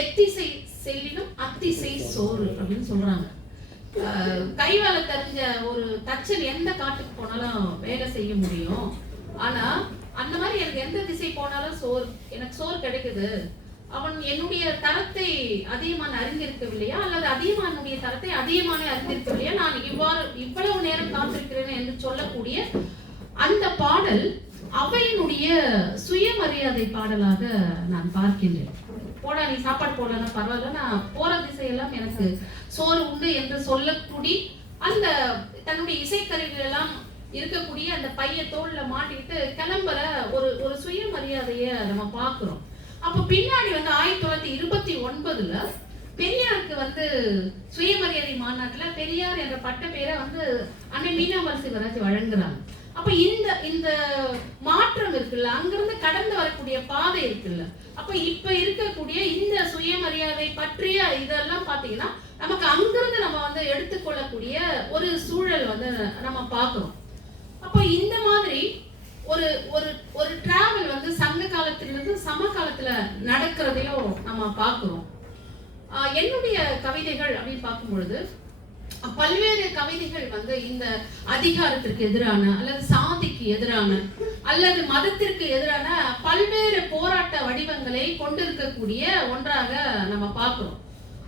எத்திசை செல்லினும் அத்திசை சோறு அப்படின்னு சொல்றாங்க. கைவேலை தெரிஞ்ச ஒரு தச்சன் எந்த காட்டுக்கு போனாலும் வேலை செய்ய முடியும். ஆனா அந்த மாதிரி எனக்கு எந்த திசை போனாலும் எனக்கு சோறு கிடைக்குது. அவன் என்னுடைய தரத்தை அதிகமான அறிந்திருக்கவில்லையா, அல்லது அதிகமானுடைய தரத்தை அதிகமான அறிந்திருக்கவில்லையா, நான் இவ்வளவு நேரம் காத்திருக்கிறேன் என்று சொல்லக்கூடிய அந்த பாடல் அவையினுடைய சுயமரியாதை பாடலாக நான் பார்க்கின்றேன். போடா, நீ சாப்பாடு போடலன்னா பரவாயில்ல, நான் போற திசையெல்லாம் எனக்கு சோறு உண்டு என்று சொல்லக்கூடிய அந்த தன்னுடைய இசைக்கருவிகள் எல்லாம் இருக்கக்கூடிய அந்த பைய தோல்ல மாட்டிக்கிட்டு கிளம்புற ஒரு சுயமரியாதைய நம்ம பார்க்கிறோம். அப்ப பின்னாடி 1929ல பெரியாருக்கு சுயமரியாதை மாநாட்டுல பெரியார் என்ற பட்ட பேரை அன்னை மீனாம்பாள் சிவராஜ் வழங்குறாங்க. அப்ப இந்த மாற்றம் இருக்குல்ல, அங்கிருந்து கடந்து வரக்கூடிய பாதை இருக்குல்ல, அப்ப இப்ப இருக்கக்கூடிய இந்த சுயமரியாதை பற்றிய இதெல்லாம் பாத்தீங்கன்னா நமக்கு அங்கிருந்து நம்ம எடுத்துக்கொள்ளக்கூடிய ஒரு சூழல் நம்ம பார்க்கிறோம். அப்ப இந்த மாதிரி ஒரு ஒரு ஒரு டிராவல் வந்து சங்க காலத்திலிருந்து சமகாலத்துல நடக்கிறதையும் நம்ம பார்க்கிறோம். என்னுடைய கவிதைகள் அப்படின்னு பார்க்கும் பொழுது பல்வேறு கவிதைகள் வந்து இந்த அதிகாரத்திற்கு எதிரான அல்லது சாதிக்கு எதிரான அல்லது மதத்திற்கு எதிரான பல்வேறு போராட்ட வடிவங்களை கொண்டிருக்கக்கூடிய ஒன்றாக நம்ம பார்க்கிறோம்.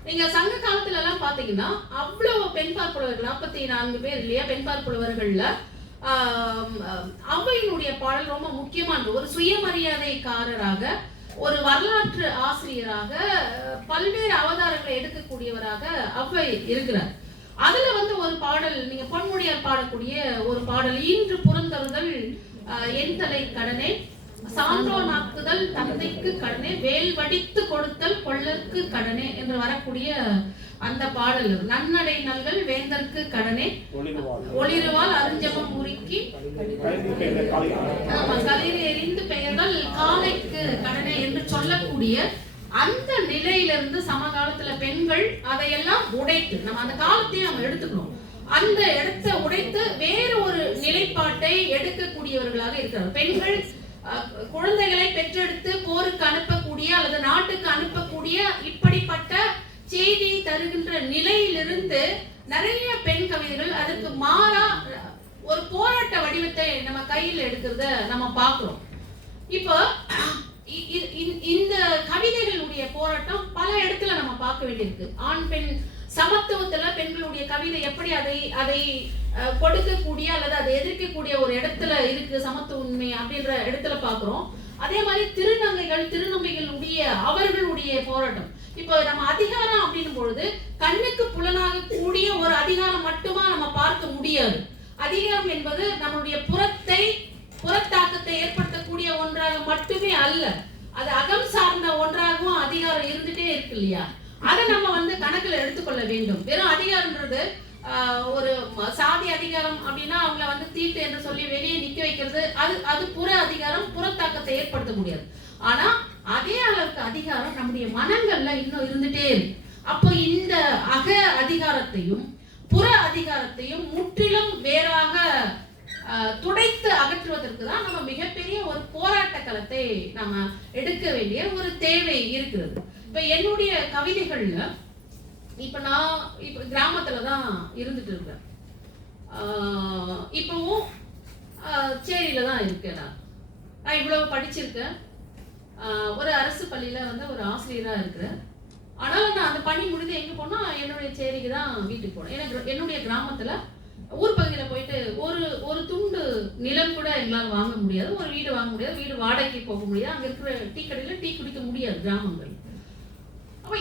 நீங்க சங்க காலத்துல எல்லாம் பாத்தீங்கன்னா அவ்வளவு பெண்பார் புலவர்கள் 44 பேர் இல்லையா பெண்பார் புலவர்கள்ல ஔவையினுடைய பாடல் ரொம்ப முக்கியமானது. ஒரு சுயமரியாதைக்காரராக, ஒரு வரலாற்று ஆசிரியராக, பல்வேறு அவதாரங்களை எடுக்கக்கூடியவராக ஔவை இருக்கிறார். அதுல வந்து ஒரு பாடல், நீங்க பொன்முடியார் பாடக்கூடிய ஒரு பாடல், ஈன்று புறந்தருதல் என் தலை கடனே, சான்றோனாக்குதல் தந்தைக்கு கடனே, வேல் வடித்து கொடுத்தல் கொள்ளற்கு கடனே என்று வரக்கூடிய அந்த பாடல். நன்னடை நல்கள் வேந்தற்கு கடனே, ஒளிருவால் அருஞ்சமம் உருக்கி களிர் எறிந்து பெயர்கள் காலைக்கு கடனே என்று சொல்லக்கூடிய அந்த நிலையிலிருந்து சமகாலத்துல பெண்கள் அதையெல்லாம் உடைத்து, நம்ம அந்த காலத்தையும் நம்ம எடுத்துக்கணும், அந்த இடத்தை உடைத்து வேறு ஒரு நிலைப்பாட்டை எடுக்கக்கூடியவர்களாக இருக்கிறார். பெண்கள் குழந்தைகளை பெற்றெடுத்து போருக்கு அனுப்பக்கூடிய அல்லது நாட்டுக்கு அனுப்பக்கூடிய இப்படிப்பட்ட செய்தி தருகின்ற நிலையிலிருந்து நிறைய பெண் கவிதைகள் அதற்கு மாறா ஒரு போராட்ட வடிவத்தை நம்ம கையில் எடுக்கிறத நம்ம பார்க்கிறோம். இப்போ இந்த கவிதைகளுடைய போராட்டம் பல இடத்துல நம்ம பார்க்க வேண்டியிருக்கு. ஆண் பெண் சமத்துவத்துல பெண்களுடைய கவிதை எப்படி அதை கொடுக்கக்கூடிய அல்லது அதை எதிர்க்கக்கூடிய ஒரு இடத்துல இருக்கு சமத்துவ உண்மை அப்படின்ற இடத்துல பார்க்கிறோம். அதே மாதிரி திருநங்கைகளுடைய அவர்களுடைய போராட்டம். இப்போ நம்ம அதிகாரம் அப்படின்னும் பொழுது கண்ணுக்கு புலனாக கூடிய ஒரு அதிகாரம் மட்டுமா நம்ம பார்க்க முடியாது. அதிகாரம் என்பது நம்மளுடைய புறத்தாக்கத்தை ஏற்படுத்தக்கூடிய ஒன்றாக மட்டுமே அல்ல, அது அகம் சார்ந்த ஒன்றாகவும் அதிகாரம் இருந்துட்டே இருக்கு இல்லையா. அதை நம்ம வந்து கணக்குல எடுத்துக்கொள்ள வேண்டும். வெறும் அதிகாரம்ன்றது ஒரு சாதி அதிகாரம் அப்படின்னா அவங்கள வந்து தீட்டு என்று சொல்லி வெளியே நிக்க வைக்கிறது, அது புற அதிகாரம், புறத்தாக்கத்தை ஏற்படுத்த முடியாது. ஆனா அதே அளவுக்கு அதிகாரம் நம்முடைய மனங்கள்ல இன்னும் இருந்துட்டே இருக்கு. அப்போ இந்த அக அதிகாரத்தையும் புற அதிகாரத்தையும் முற்றிலும் வேறாக துடைத்து அகற்றுவதற்கு தான் நம்ம மிகப்பெரிய ஒரு போராட்ட களத்தை நம்ம எடுக்க வேண்டிய ஒரு தேவை இருக்கிறது. இப்ப என்னுடைய கவிதைகள்ல இப்ப நான் கிராமத்துலதான் இருந்துட்டு இருக்கேன். இப்பவும் சேரியில தான் இருக்கேன். நான் இவ்வளவு படிச்சிருக்கேன். ஒரு அரசு பள்ளியில வந்து ஒரு ஆசிரியரா இருக்கிறேன். ஆனால் நான் அந்த பணி முடிந்து எங்க போனா என்னுடைய சேரிக்கு தான் வீட்டுக்கு போனேன். எனக்கு என்னுடைய கிராமத்துல ஊர் பகுதியில போயிட்டு ஒரு துண்டு நிலம் கூட எங்களால் வாங்க முடியாது, ஒரு வீடு வாங்க முடியாது, வீடு வாடகைக்கு போக முடியாது, அங்க இருக்கிற டீ கடையில டீ குடிக்க முடியாது கிராமங்கள். அப்ப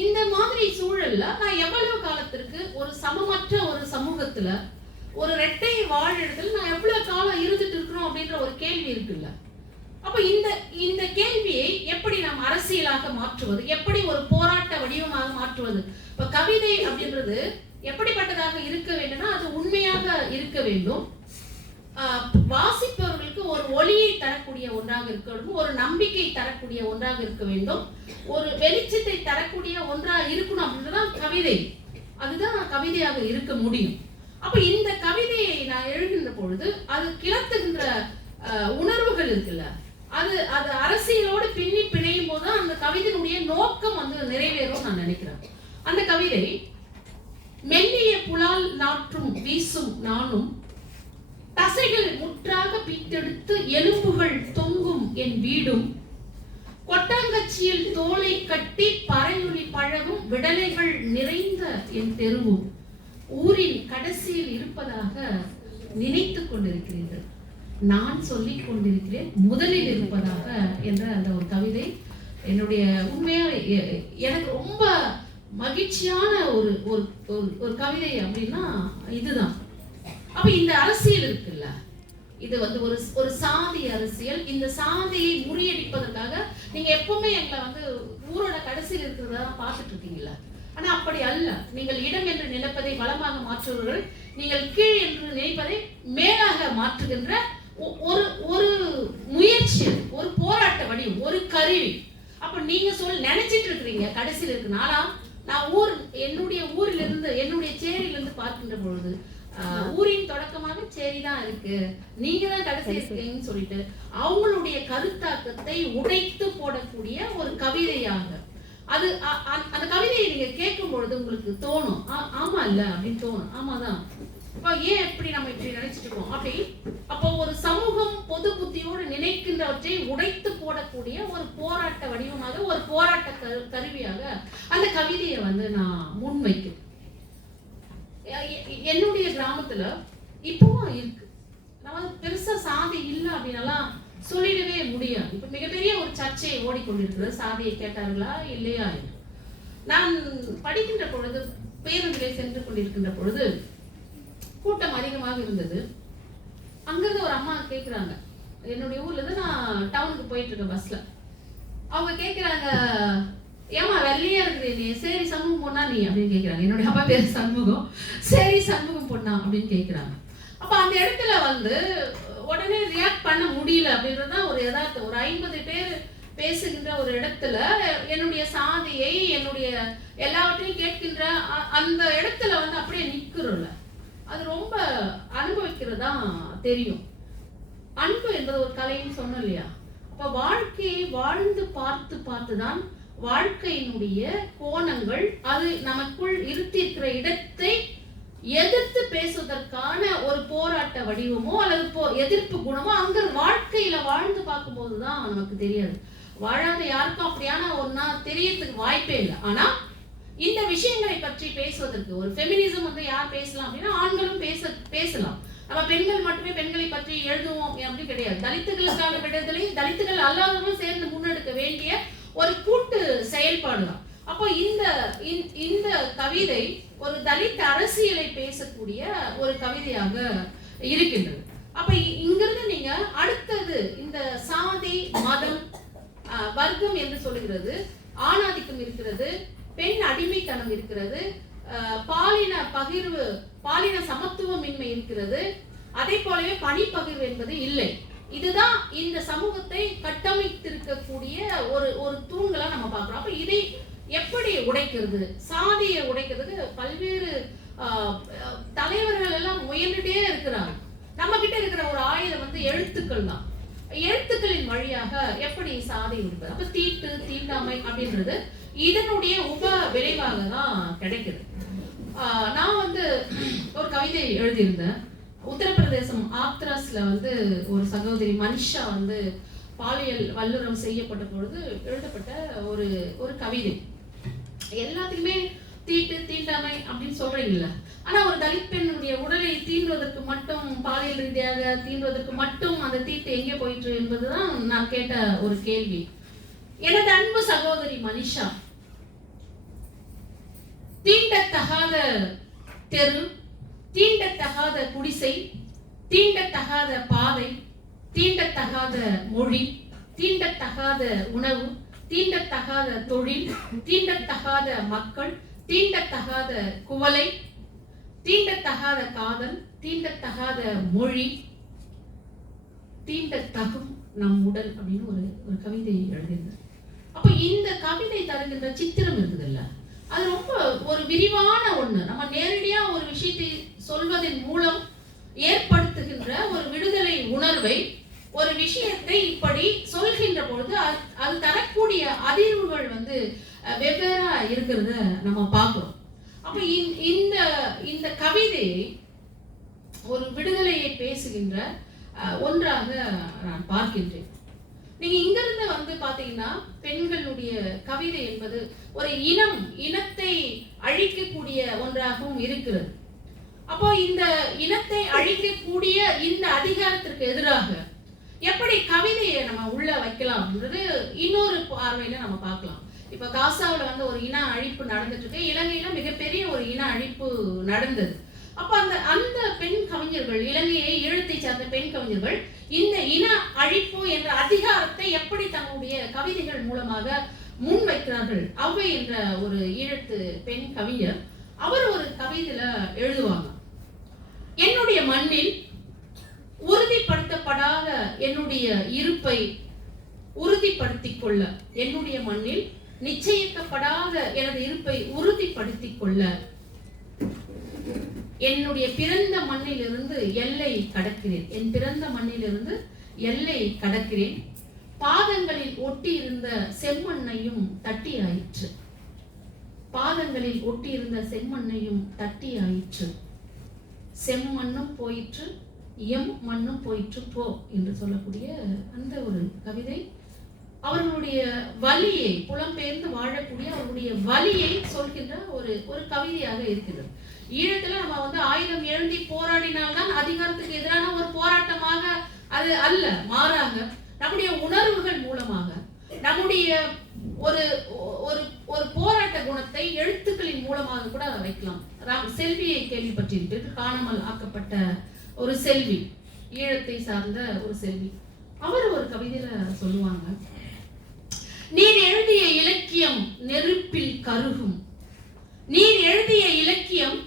இந்த மாதிரி சூழல்ல நான் எவ்வளவு காலத்திற்கு ஒரு சமமற்ற ஒரு சமூகத்துல ஒரு இரட்டை வாழிடத்துல நான் எவ்வளவு காலம் இருந்துட்டு இருக்கிறோம் அப்படின்ற ஒரு கேள்வி இருக்குல்ல. அப்ப இந்த கேள்வியை எப்படி நாம் அரசியலாக மாற்றுவது, எப்படி ஒரு போராட்ட வடிவமாக மாற்றுவது? இப்ப கவிதை அப்படின்றது எப்படிப்பட்டதாக இருக்க வேண்டும்னா அது உண்மையாக இருக்க வேண்டும், வாசிப்பவர்களுக்கு ஒரு ஒளியை தரக்கூடிய ஒன்றாக இருக்க வேண்டும், ஒரு நம்பிக்கை தரக்கூடிய ஒன்றாக இருக்க வேண்டும், ஒரு வெளிச்சத்தை தரக்கூடிய ஒன்றாக இருக்கணும் அப்படின்றதான் கவிதை. அதுதான் கவிதையாக இருக்க முடியும். அப்ப இந்த கவிதையை நான் எழுதுகின்ற பொழுது அது கிளத்துகின்ற உணர்வுகள் இருக்குல்ல, அது அரசியலோடு பின்னி பிணையும் போது அந்த கவிதையினுடைய நோக்கம் வந்து நிறைவேறும் நான் நினைக்கிறேன். அந்த கவிதை, மெல்லிய புலால் நாற்றும் வீசும் நானும், தசைகள் முற்றாக பித்தெடுத்து எலும்புகள் தொங்கும் என் வீடும், கொட்டாங்கச்சியில் தோலை கட்டி பறையொலி பழகும் விடலைகள் நிறைந்த என் தெருவும், ஊரின் கடைசியில் இருப்பதாக நினைத்துக் கொண்டிருக்கிறீர்கள், நான் சொல்லிக் கொண்டிருக்கிறேன் முதலில் இருப்பதாக என்ற அந்த ஒரு கவிதை என்னுடைய உண்மையா எனக்கு ரொம்ப மகிழ்ச்சியான ஒரு கவிதை அப்படின்னா இதுதான். அப்ப இந்த அரசியல் இருக்குல்ல, இது வந்து ஒரு சாதி அரசியல். இந்த சாதியை முறியடிப்பதற்காக நீங்க எப்பவுமே எங்களை வந்து ஊரோட கடைசியில் இருக்கிறதா பார்த்துட்டு இருக்கீங்களா? ஆனா அப்படி அல்ல. நீங்கள் இடம் என்று நினைப்பதை வளமாக மாற்றுவர்கள், நீங்கள் கீழ் என்று நினைப்பதை மேலாக மாற்றுகின்ற ஒரு முயற்சி, ஒரு போராட்ட வடிவம், ஒரு கருவி. அப்ப நீங்க நினைச்சிட்டு இருக்கிறீங்க கடைசியில் இருக்கு. நான் என்னுடைய ஊரிலிருந்து என்னுடைய சேரியிலிருந்து பார்க்கின்ற பொழுது ஊரின் தொடக்கமாக சரிதான் இருக்கு, நீங்க தான் கடைசி இருக்கீங்கன்னு சொல்லிட்டு அவங்களுடைய கருத்தாக்கத்தை உடைத்து போடக்கூடிய ஒரு கவிதையாக அது. அந்த கவிதையை நீங்க கேட்கும் பொழுது உங்களுக்கு தோணும், ஆமா இல்ல அப்படின்னு தோணும். ஆமாதான், இப்போ ஏன் எப்படி நம்ம இப்படி நினைச்சிட்டு இருக்கோம் அப்படி. அப்போ ஒரு சமூகம் பொது புத்தியோடு நினைக்கின்றவற்றை உடைத்து போடக்கூடிய ஒரு போராட்ட வடிவமாக, ஒரு போராட்ட கருவியாக அந்த கவிதையை நான் முன்வைக்கிறேன். என்னுடைய கிராமத்துல இப்பவும் இருக்கு. நம்ம பெருசா சாதி இல்லை அப்படின்னலாம் சொல்லிடவே முடியாது. இப்ப மிகப்பெரிய ஒரு சர்ச்சை ஓடிக்கொண்டிருக்கிறது, சாதியை கேட்டார்களா இல்லையா என்று. நான் படிக்கின்ற பொழுது, பேருந்திலே சென்று கொண்டிருக்கின்ற பொழுது கூட்டம் அதிகமாக இருந்தது. அங்கிருந்து ஒரு அம்மா கேட்குறாங்க, என்னுடைய ஊர்ல இருந்து நான் டவுனுக்கு போயிட்டு இருக்கேன் பஸ்ல. அவங்க கேட்குறாங்க, ஏமா வெள்ளையா இருக்கிறீ, சரி சண்முகம் பொண்ணா நீ அப்படின்னு கேட்குறாங்க. என்னுடைய அப்பா பேர் சண்முகம், சரி சண்முகம் பொண்ணா அப்படின்னு கேட்குறாங்க. அப்போ அந்த இடத்துல உடனே ரியாக்ட் பண்ண முடியல அப்படின்றது தான் ஒரு யதார்த்தம். ஒரு 50 பேர் பேசுகின்ற ஒரு இடத்துல என்னுடைய சாதியை, என்னுடைய எல்லாவற்றையும் கேட்கின்ற அந்த இடத்துல அப்படியே நிற்கிறோம்ல, அது ரொம்ப அனுபவிக்கிறதா தெரியும். அன்பு என்பது ஒரு கலைன்னு சொன்னோம் இல்லையா? அப்ப வாழ்க்கையை வாழ்ந்து பார்த்து தான் வாழ்க்கையினுடைய கோணங்கள், அது நமக்குள் இருத்திருக்கிற இடத்தை எதிர்த்து பேசுவதற்கான ஒரு போராட்ட வடிவமோ அல்லது எதிர்ப்பு குணமோ அங்க வாழ்க்கையில வாழ்ந்து பார்க்கும் போதுதான் நமக்கு தெரியாது. வாழாத யாருக்கும் அப்படியான ஒன்னா தெரியறதுக்கு வாய்ப்பே இல்லை. ஆனா இந்த விஷயங்களை பற்றி பேசுவதற்கு ஒரு ஃபெமினிசம் யார் பேசலாம் அப்படின்னா ஆண்களும் பேசலாம். நம்ம பெண்கள் மட்டுமே பெண்களை பற்றி எழுதுவோம் அப்படி கிடையாது. தலித்துகளுக்கான விடுதலை, தலித்துகள் அல்லாதவர்களும் சேர்ந்து முன்னெடுக்க வேண்டிய ஒரு கூட்டு செயல்பாடு தான். அப்போ இந்த கவிதை ஒரு தலித் அரசியலை பேசக்கூடிய ஒரு கவிதையாக இருக்கின்றது. அப்ப இங்கிருந்து நீங்க அடுத்தது இந்த சாதி, மதம், வர்க்கம் என்று சொல்லுகிறது, ஆணாதிக்கம் இருக்கிறது, பெண் அடிமைத்தனம் இருக்கிறது, பாலின பகிர்வு, பாலின சமத்துவமின்மை இருக்கிறது, அதே போலவே பணிப்பகிர்வு என்பது இல்லை. இதுதான் இந்த சமூகத்தை கட்டமைத்திருக்கக்கூடிய ஒரு தூண்களா நம்ம பார்க்கிறோம். அப்ப இதை எப்படி உடைக்கிறது, சாதியை உடைக்கிறதுக்கு பல்வேறு தலைவர்கள் எல்லாம் முயன்றுட்டே இருக்கிறாங்க. நம்ம கிட்ட இருக்கிற ஒரு ஆயுதம் எழுத்துக்கள் தான். எழுத்துக்களின் வழியாக எப்படி சாதி உடைப்பது? அப்ப தீட்டு, தீண்டாமை அப்படின்றது இதனுடைய உப விளைவாக தான் கிடைக்குது. நான் ஒரு கவிதை எழுதியிருந்தேன். உத்தரப்பிரதேசம் ஆக்ராஸ்ல ஒரு சகோதரி மனிஷா பாலியல் வல்லுறவு செய்யப்பட்ட பொழுது எழுதப்பட்ட ஒரு கவிதை. எல்லாத்துக்குமே தீட்டு, தீண்டாமை அப்படின்னு சொல்றீங்கல்ல, ஆனா ஒரு தலித் பெண்ணுடைய உடலை தீண்டுவதற்கு மட்டும், பாலியல் ரீதியாக தீண்டுவதற்கு மட்டும் அந்த தீட்டு எங்கே போயிற்று என்பதுதான் நான் கேட்ட ஒரு கேள்வி. எனது அன்பு சகோதரி மனிஷா, தீண்டத்தகாத தெரு, தீண்டத்தகாத குடிசை, தீண்டத்தகாத பாதை, தீண்டத்தகாத மொழி, தீண்டத்தகாத உணவு, தீண்டத்தகாத தொழில், தீண்டத்தகாத மக்கள், தீண்டத்தகாத குவளை, தீண்டத்தகாத காதல், தீண்டத்தகாத மொழி, தீண்டத்தகும் நம் உடல் அப்படின்னு ஒரு கவிதை எழுதியிருந்தார். அப்ப இந்த கவிதை தருகின்ற சித்திரம் இருக்குதுல்ல, அது ரொம்ப ஒரு விரிவான ஒண்ணு. நம்ம நேரடியா ஒரு விஷயத்தை சொல்வதன் மூலம் ஏற்படுத்துகின்ற ஒரு விடுதலை உணர்வை, ஒரு விஷயத்தை இப்படி சொல்கின்ற பொழுது அது தரக்கூடிய அதிர்வுகள் வெவ்வேறா இருக்கிறத நம்ம பார்க்கிறோம். அப்ப இந்த கவிதை ஒரு விடுதலையை பேசுகின்ற ஒன்றாக நான் பார்க்கின்றேன். நீங்க இங்கிருந்து பாத்தீங்கன்னா பெண்களுடைய கவிதை என்பது ஒரு இனத்தை அழிக்கக்கூடிய ஒன்றாகவும் இருக்கிறது. அப்போ இந்த இனத்தை அழிக்கக்கூடிய இந்த அதிகாரத்திற்கு எதிராக எப்படி கவிதையை நம்ம உள்ள வைக்கலாம் அப்படின்றது இன்னொரு பார்வையில நம்ம பார்க்கலாம். இப்ப காசாவுல ஒரு இன அழிப்பு நடந்துட்டு இருக்கு. இலங்கையில மிகப்பெரிய ஒரு இன அழிப்பு நடந்தது. அப்ப அந்த பெண் கவிஞர்கள், இலங்கையை ஈழத்தை சார்ந்த பெண் கவிஞர்கள் இந்த இன அழிப்பு என்ற அதிகாரத்தை எப்படி தன்னுடைய கவிதைகள் மூலமாக முன்வைக்கிறார்கள். அவ்வை என்ற ஒரு ஈழத்து பெண் கவிஞர், அவர் ஒரு கவிதையில எழுதுவாங்க, என்னுடைய மண்ணில் உறுதிப்படுத்தப்படாத என்னுடைய இருப்பை உறுதிப்படுத்திக் கொள்ள, என்னுடைய மண்ணில் நிச்சயிக்கப்படாத எனது இருப்பை உறுதிப்படுத்திக் கொள்ள என்னுடைய பிறந்த மண்ணிலிருந்து எல்லை கடக்கிறேன். என் பிறந்த மண்ணிலிருந்து எல்லை கடக்கிறேன். பாதங்களில் ஒட்டி இருந்த செம்மண்ணையும் தட்டி ஆயிற்று. பாதங்களில் ஒட்டி இருந்த செம்மண்ணையும் தட்டி ஆயிற்று. செம்மண்ணும் போயிற்று, எம் மண்ணும் போயிற்று போ என்று சொல்லக்கூடிய அந்த ஒரு கவிதை அவர்களுடைய வலியை, புலம்பெயர்ந்து வாழக்கூடிய அவர்களுடைய வலியை சொல்கின்ற ஒரு ஒரு கவிதையாக இருக்கிறது. ஈழத்துல நம்ம வந்து ஆயுதம் எழுந்தி போராடினால்தான் அதிகாரத்துக்கு எதிரான ஒரு போராட்டமாக அது அல்ல, மாறாக நம்முடைய உணர்வுகள் மூலமாக நம்முடைய ஒரு ஒரு ஒரு போராட்ட குணத்தை எழுத்துக்களின் மூலமாக கூட வைக்கலாம். செல்வியை கேள்விப்பட்டிருப்பீர்கள், காணாமல் ஆக்கப்பட்ட ஒரு செல்வி, ஈழத்தை சார்ந்த ஒரு செல்வி. அவர் ஒரு கவிதையில சொல்லுவாங்க, நீர் எழுதிய இலக்கியம் நெருப்பில் கருகும், நீர் எழுதிய இலக்கியம்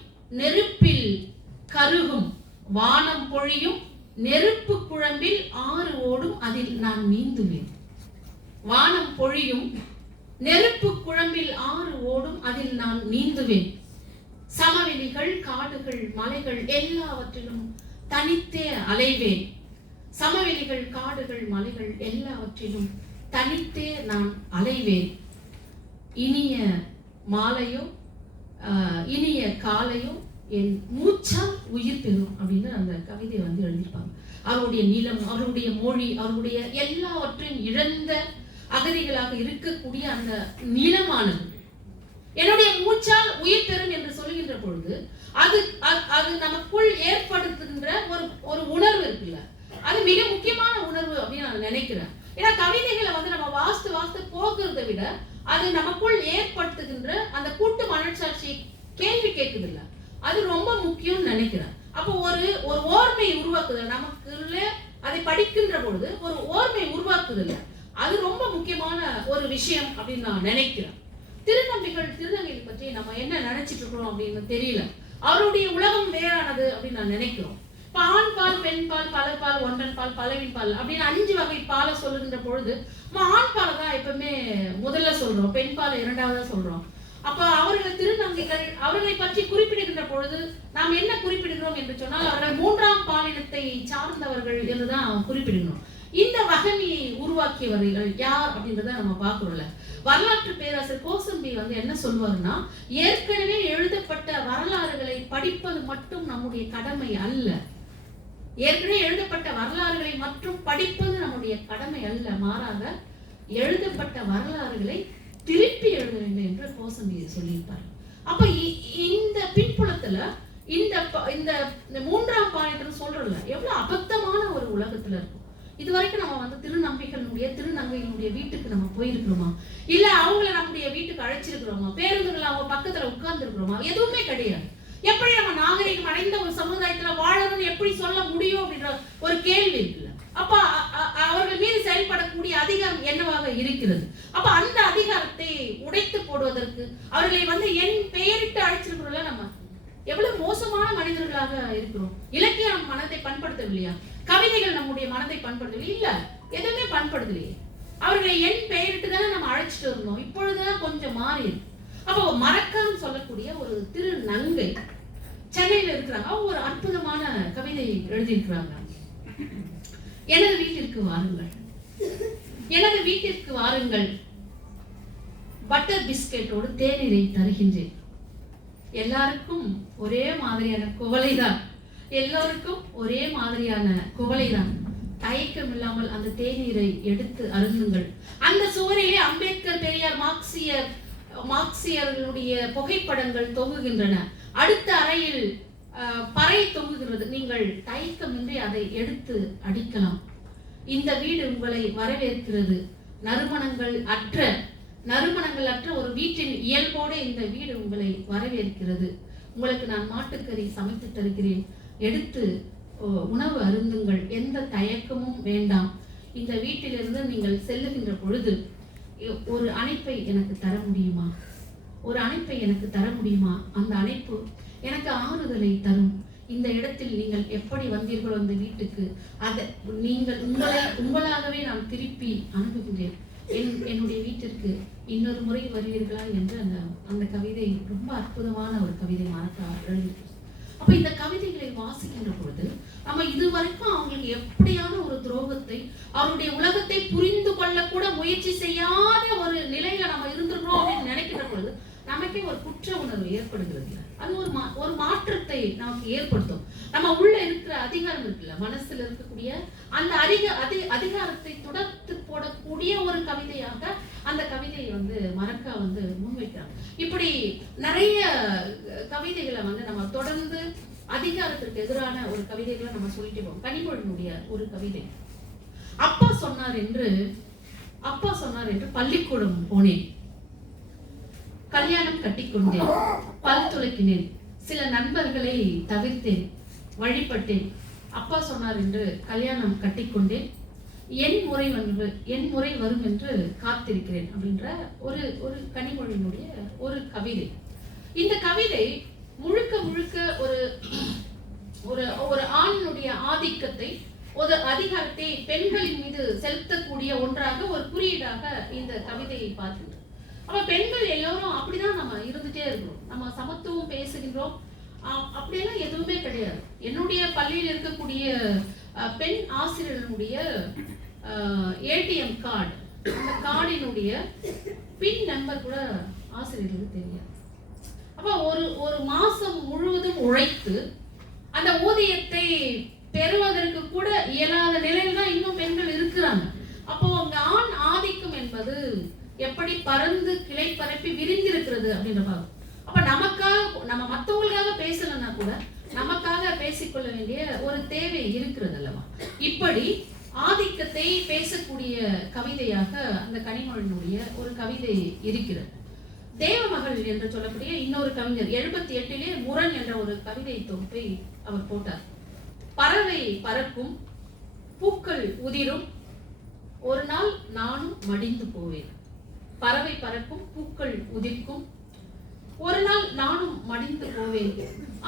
நெருப்பில் கருகும், வானம் பொழியும் நெருப்பு குழம்பில் ஆறு ஓடும் அதில் நான் நீந்துவேன். வானம் பொழியும் நெருப்பு குழம்பில் ஆறு ஓடும் அதில் நான் நீந்துவேன். சமவெளிகள், காடுகள், மலைகள் எல்லாவற்றிலும் தனித்தே அலைவேன். சமவெளிகள், காடுகள், மலைகள் எல்லாவற்றிலும் தனித்தே நான் அலைவேன். இனிய மாலையோ இனிய காலையோ என் மூச்சால் உயிர் பெறும் அப்படின்னு அந்த கவிதையை வந்து எழுதியிருப்பாங்க. அவருடைய நிலம், அவருடைய மொழி, அவருடைய எல்லாவற்றையும் இழந்த அகதிகளாக இருக்கக்கூடிய அந்த நிலமானது என்னுடைய மூச்சால் உயிர் பெறும் என்று சொல்லுகின்ற பொழுது அது அது நமக்குள் ஏற்படுத்துகின்ற ஒரு ஒரு உணர்வு இருக்குல்ல, அது மிக முக்கியமான உணர்வு அப்படின்னு நான் நினைக்கிறேன். ஏன்னா கவிதைகளை வந்து நம்ம வாஸ்து போக்குறதை விட அது நமக்குள் ஏற்படுத்துகின்ற அந்த கூட்டு மனசாட்சியை கேள்வி கேட்குது இல்ல, அது ரொம்ப முக்கியம்னு நினைக்கிறேன். அப்போ ஒரு ஒரு ஓர்மை உருவாக்குதல் நமக்குள்ள அதை படிக்கின்ற பொழுது ஒரு ஓர்மை உருவாக்குதல், அது ரொம்ப முக்கியமான ஒரு விஷயம் அப்படின்னு நான் நினைக்கிறேன். திருநங்கையை பற்றி நம்ம என்ன நினைச்சிட்டு இருக்கிறோம் அப்படின்னு தெரியல. அவருடைய உலகம் வேறானது அப்படின்னு நான் நினைக்கிறோம். இப்ப ஆண் பால், பெண் பால், பலர்பால், ஒன்றன் பால், பலவின் பால் அப்படின்னு 5 வகை பாலை சொல்லுகின்ற பொழுது ஆண் பாலை தான் எப்பவுமே முதல்ல சொல்றோம், பெண் பாலை இரண்டாவதா சொல்றோம். அப்ப அவர்கள் திருநங்கைகள் அவர்களை பற்றி குறிப்பிடுகின்ற பொழுது நாம் என்ன குறிப்பிடுகிறோம் என்று சொன்னால் அவர்கள் 3ஆம் பாலினத்தை சார்ந்தவர்கள் என்றுதான் குறிப்பிடுகிறோம். இந்த வகையை உருவாக்கியவர்கள் யார் அப்படின்றத நம்ம பார்க்கிறோம்ல. வரலாற்று பேராசிரியர் கோசம்பி வந்து என்ன சொல்வாருன்னா, ஏற்கனவே எழுதப்பட்ட வரலாறுகளை படிப்பது மட்டும் நம்முடைய கடமை அல்ல. ஏற்கனவே எழுதப்பட்ட வரலாறுகளை மற்றும் படிப்பது நம்முடைய கடமை அல்ல, மாறாக எழுதப்பட்ட வரலாறுகளை திருப்பி எழுத வேண்டும் என்று கோசம்பி சொல்லியிருப்பார். அப்ப இந்த பின்புலத்துல இந்த 3ஆம் பாயிண்ட் சொல்றல எவ்வளவு அபத்தமான ஒரு உலகத்துல இருக்கும். இதுவரைக்கும் நம்ம வந்து திருநங்கையினுடைய வீட்டுக்கு நம்ம போயிருக்கிறோமா, இல்ல அவங்கள நம்முடைய வீட்டுக்கு அழைச்சிருக்கிறோமா, பேருந்துகள் அவங்க பக்கத்துல உட்கார்ந்து இருக்கிறோமா? எதுவுமே கிடையாது. எப்படி நம்ம நாகரிகம் அடைந்த ஒரு சமுதாயத்துல வாழணும்னு எப்படி சொல்ல முடியும் அப்படின்ற ஒரு கேள்வி இருக்குல்ல. அப்ப அவர்கள் மீது செயல்படக்கூடிய அதிகாரம் என்னவாக இருக்கிறது? அப்ப அந்த அதிகாரத்தை உடைத்து போடுவதற்கு அவர்களை வந்து என் பெயரிட்டு அழைச்சிருக்கிறோம்ல, நம்ம எவ்வளவு மோசமான மனிதர்களாக இருக்கிறோம். இலக்கியம் மனத்தை பண்படுத்தவில்லையா? கவிதைகள் நம்முடைய மனதை பண்படுத்தவில்லை, இல்ல எதுவுமே பண்படுத்தலையே. அவர்களை என் பெயரிட்டு தானே நம்ம அழைச்சிட்டு இருந்தோம். இப்பொழுதுதான் கொஞ்சம் மாறி இருக்கு. அப்போ மரக்கான்னு சொல்லக்கூடிய ஒரு திருநங்கை சென்னையில இருக்கிறாங்க. அவங்க ஒரு அற்புதமான கவிதை எழுதியிருக்கிறாங்க. எனது வீட்டிற்கு வாருங்கள், எனது வீட்டிற்கு வாருங்கள், பட்டர் பிஸ்கெட்டோடு தேநீரை தருகின்றேன். எல்லாருக்கும் ஒரே மாதிரியான குவளைதான், எல்லோருக்கும் ஒரே மாதிரியான குவளைதான். தயக்கம் இல்லாமல் அந்த தேநீரை எடுத்து அருந்துங்கள். அந்த சுவரிலே அம்பேத்கர், பெரியார், மார்க்சியர்களுடைய புகைப்படங்கள் தொங்குகின்றன. அடுத்த அறையில் பறை தொங்குகிறது. நீங்கள் தயக்கமின்றி அதை எடுத்து அடிக்கலாம். இந்த வீடு உங்களை வரவேற்கிறது. நறுமணங்கள் அற்ற ஒரு வீட்டின் இயல்போடு இந்த வீடு உங்களை வரவேற்கிறது. உங்களுக்கு நான் மாட்டுக்கறி சமைத்து தருகிறேன், எடுத்து உணவு அருந்துங்கள். எந்த தயக்கமும் வேண்டாம். இந்த வீட்டிலிருந்து நீங்கள் செல்லுகின்ற பொழுது ஒரு அணைப்பை எனக்கு தர முடியுமா? ஒரு அணைப்பை எனக்கு தர முடியுமா? அந்த அணைப்பு எனக்கு ஆறுதலை தரும். இந்த இடத்தில் நீங்கள் எப்படி வந்தீர்களோ அந்த வீட்டுக்கு, அதை நீங்கள் உங்களாகவே நான் திருப்பி அனுப்புகின்றேன். என்னுடைய வீட்டிற்கு இன்னொரு முறை வருவீர்களா என்று அந்த கவிதை ரொம்ப அற்புதமான ஒரு கவிதை மறக்க எழுதியிருக்கு. அப்ப இந்த கவிதைகளை வாசிக்கின்ற பொழுது நம்ம இதுவரைக்கும் அவங்களுக்கு எப்படியான ஒரு துரோகத்தை, அவருடைய உலகத்தை புரிந்து கொள்ள கூட முயற்சி செய்யாத ஒரு நிலையில நம்ம இருந்திருக்கோம் அப்படின்னு நினைக்கிற பொழுது நமக்கே ஒரு குற்ற உணர்வு ஏற்படுகிறது. அது ஒரு மாற்றத்தை நமக்கு ஏற்படுத்தும். நம்ம உள்ள இருக்கிற அதிகாரம் இருக்குல்ல, மனசுல இருக்கக்கூடிய அந்த அதிகாரத்தை துடைத்து போடக்கூடிய ஒரு கவிதையாக அந்த கவிதையை மரக்கா முன்வைக்கிறாங்க. இப்படி நிறைய கவிதைகளை நம்ம தொடர்ந்து அதிகாரத்திற்கு எதிரான ஒரு கவிதைகளை நம்ம சொல்லிட்டு போவோம். கனிமொழியினுடைய ஒரு கவிதை, அப்பா சொன்னார் என்று பள்ளிக்கூடம் போனேன், கல்யாணம் கட்டிக்கொண்டேன், பல் துலக்கினேன், சில நண்பர்களை தவிர்த்தேன், வழிபட்டேன், அப்பா சொன்னார் என்று கல்யாணம் கட்டிக்கொண்டேன், என் முறை வரும் என்று காத்திருக்கிறேன் அப்படின்ற ஒரு கனிமொழியினுடைய ஒரு கவிதை. இந்த கவிதை முழுக்க முழுக்க ஒரு ஆணினுடைய ஆதிக்கத்தை, ஒரு அதிகாரத்தை பெண்களின் மீது செலுத்தக்கூடிய ஒன்றாக, ஒரு குறியீடாக இந்த கவிதையை பார்க்கின்றோம். அப்ப பெண்கள் எல்லாரும் அப்படிதான் நம்ம இருந்துட்டே இருக்கிறோம். நம்ம சமத்துவம் பேசுகின்றோம், அப்படியெல்லாம் எதுவுமே கிடையாது. என்னுடைய பள்ளியில் இருக்கக்கூடிய பெண் ஆசிரியர்களுடைய ஏடிஎம் கார்டு, அந்த கார்டினுடைய பின் நம்பர் கூட ஆசிரியர்களுக்கு தெரியாது. அப்ப ஒரு மாசம் முழுவதும் உழைத்து அந்த ஊதியத்தை பெறுவதற்கு கூட இயலாத நிலையில் தான் இன்னும் பெண்கள் இருக்கிறாங்க. அப்போ அந்த ஆண் ஆதிக்கம் என்பது எப்படி பறந்து கிளை பரப்பி விரிந்திருக்கிறது அப்படின்ற. அப்ப நம்ம மற்றவங்களுக்காக பேசலன்னா கூட நமக்காக பேசிக்கொள்ள வேண்டிய ஒரு தேவை இருக்கிறது அல்லவா? இப்படி ஆதிக்கத்தை பேசக்கூடிய கவிதையாக அந்த கனிமொழியினுடைய ஒரு கவிதை இருக்கிறது. தேவமகள் என்று சொல்லக்கூடிய இன்னொரு கவிஞர் 78 முரண் என்ற ஒரு கவிதை தொகுப்பை அவர் போட்டார். பறவை பறக்கும், பூக்கள் உதிரும், ஒரு நாள் நானும் மடிந்து போவேன். பறவை பறக்கும், பூக்கள் உதிர்க்கும், ஒரு நாள் நானும் மடிந்து போவேன்,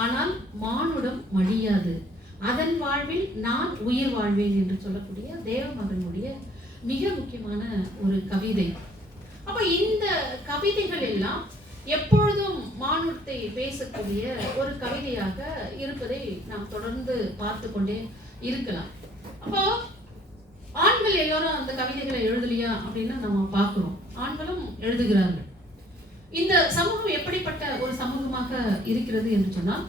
ஆனால் மானுடம் மடியாது, அதன் வாழ்வில் நான் உயிர் வாழ்வேன் என்று சொல்லக்கூடிய தேவமகனுடைய மிக முக்கியமான ஒரு கவிதை. அப்ப இந்த கவிதைகள் எல்லாம் எப்பொழுதும் மானுடத்தை பேசக்கூடிய ஒரு கவிதையாக இருப்பதை நாம் தொடர்ந்து பார்த்து கொண்டே இருக்கலாம். அப்போ ஆண்கள் எல்லாரும் அந்த கவிதைகளை எழுதலையா அப்படின்னு நம்ம பார்க்கிறோம். ஆண்களும் எழுதுகிறார்கள். இந்த சமூகம் எப்படிப்பட்ட ஒரு சமூகமாக இருக்கிறது என்று சொன்னால்,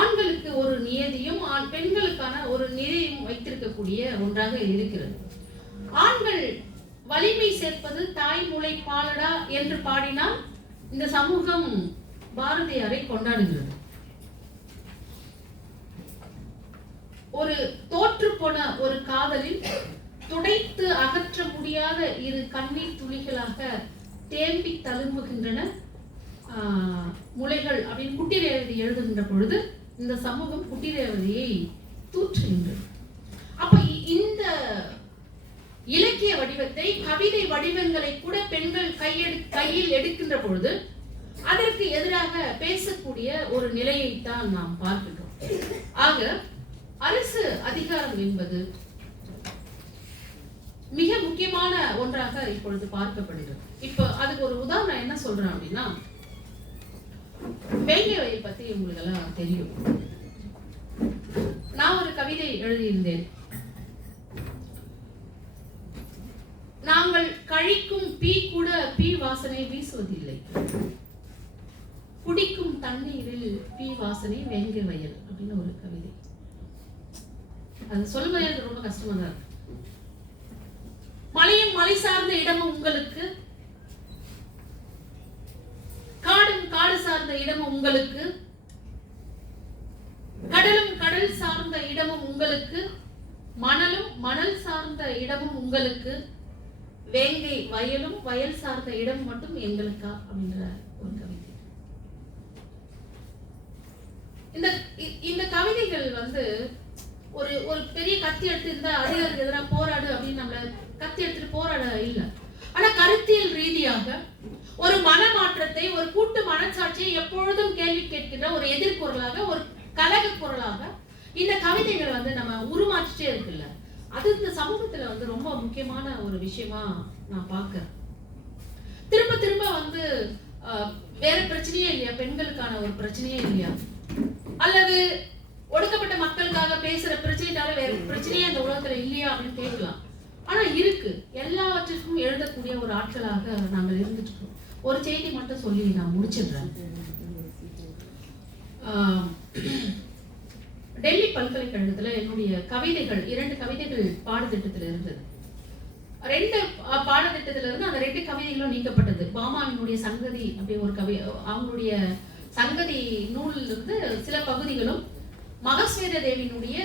ஆண்களுக்கு ஒரு நியதியும் பெண்களுக்கான ஒரு நிலையும் வைத்திருக்கக்கூடிய ஒன்றாக இருக்கிறது. ஆண்கள் வலிமை சேர்ப்பது தாய் முளை பாலடா என்று பாடினால் இந்த சமூகம் பாரதியாரை கொண்டாடுகிறது. ஒரு தோற்று போன ஒரு காதலில் துடைத்து அகற்ற முடியாத இரு கண்ணீர் துளிகளாக தேம்பி தழும்புகின்றன முளைகள் அப்படின்னு குட்டி ரேவதி எழுதுகின்ற பொழுது இந்த சமூகம் குட்டி ரேவதியை தூற்றுகின்றது. அப்ப இந்த இலக்கிய வடிவத்தை, கவிதை வடிவங்களை கூட பெண்கள் கையில் எடுக்கின்ற பொழுது அதற்கு எதிராக பேசக்கூடிய ஒரு நிலையைத்தான் நாம் பார்க்கிறோம். ஆக அரசு அதிகாரம் என்பது மிக முக்கியமான ஒன்றாக இப்பொழுது பார்க்கப்படுகிறது. இப்ப அதுக்கு ஒரு உதாரணம் என்ன சொல்றேன் அப்படின்னா, வேங்கை வயல் பத்தி உங்களுக்கு எல்லாம் தெரியும். நான் ஒரு கவிதை எழுதியிருந்தேன். நாங்கள் கழிக்கும் பீ கூட பீ வாசனை வீசுவதில்லை, குடிக்கும் தண்ணீரில் பீ வாசனை வேங்கை வயல் அப்படின்னு ஒரு கவிதை. அது சொல்லும்போது எனக்கு ரொம்ப கஷ்டமா தான் இருக்கு. மலையும் மலை சார்ந்த இடமும் உங்களுக்கு, காடும் காடு சார்ந்த இடமும் உங்களுக்கு, கடலும் கடல் சார்ந்த இடமும் உங்களுக்கு, மணலும் மணல் சார்ந்த இடமும் உங்களுக்கு, வேங்கை வயலும் வயல் சார்ந்த இடம் மட்டும் எங்களுக்கா அப்படின்ற ஒரு கவிதை. இந்த கவிதைகள் ஒரு பெரிய கத்தி எடுத்து இருந்தா அதிகாரிக்கு எதிராக போராடு அப்படின்னு நம்மள கத்தி எடுத்துட்டு போராட இல்லை. ஆனா கருத்தியல் ரீதியாக ஒரு மனமாற்றத்தை, ஒரு கூட்டு மனச்சாட்சியை எப்பொழுதும் கேள்வி கேட்கின்ற ஒரு எதிர்குரலாக, ஒரு கலக குரலாக இந்த கவிதைகள் நம்ம உருமாற்றிட்டே இருக்குல்ல. அது இந்த சமூகத்துல ரொம்ப முக்கியமான ஒரு விஷயமா நான் பார்க்கிறேன். திரும்ப திரும்ப வேற பிரச்சனையே இல்லையா, பெண்களுக்கான ஒரு பிரச்சனையே இல்லையா? அல்லது ஒடுக்கப்பட்ட மக்களுக்காக பேசுற பிரச்சனைக்காக வேற பிரச்சனையே அந்த உலகத்துல இல்லையா அப்படின்னு கேட்கலாம். ஆனா இருக்கு. எல்லாவற்றிற்கும் எழுதக்கூடிய ஒரு ஆட்களாக நாங்கள் இருந்துட்டு இருக்கோம். ஒரு செய்தி மட்டும் சொல்லி நான் முடிச்சிடுறேன். டெல்லி பல்கலைக்கழகத்துல என்னுடைய கவிதைகள் 2 கவிதைகள் பாடத்திட்டத்தில் இருந்தது. 2 பாடத்திட்டத்துல இருந்து அந்த 2 கவிதைகளும் நீக்கப்பட்டது. பாமாவினுடைய சங்கதி அப்படி ஒரு அவங்களுடைய சங்கதி நூலில் இருந்து சில பகுதிகளும், மகஸ்வேத தேவியினுடைய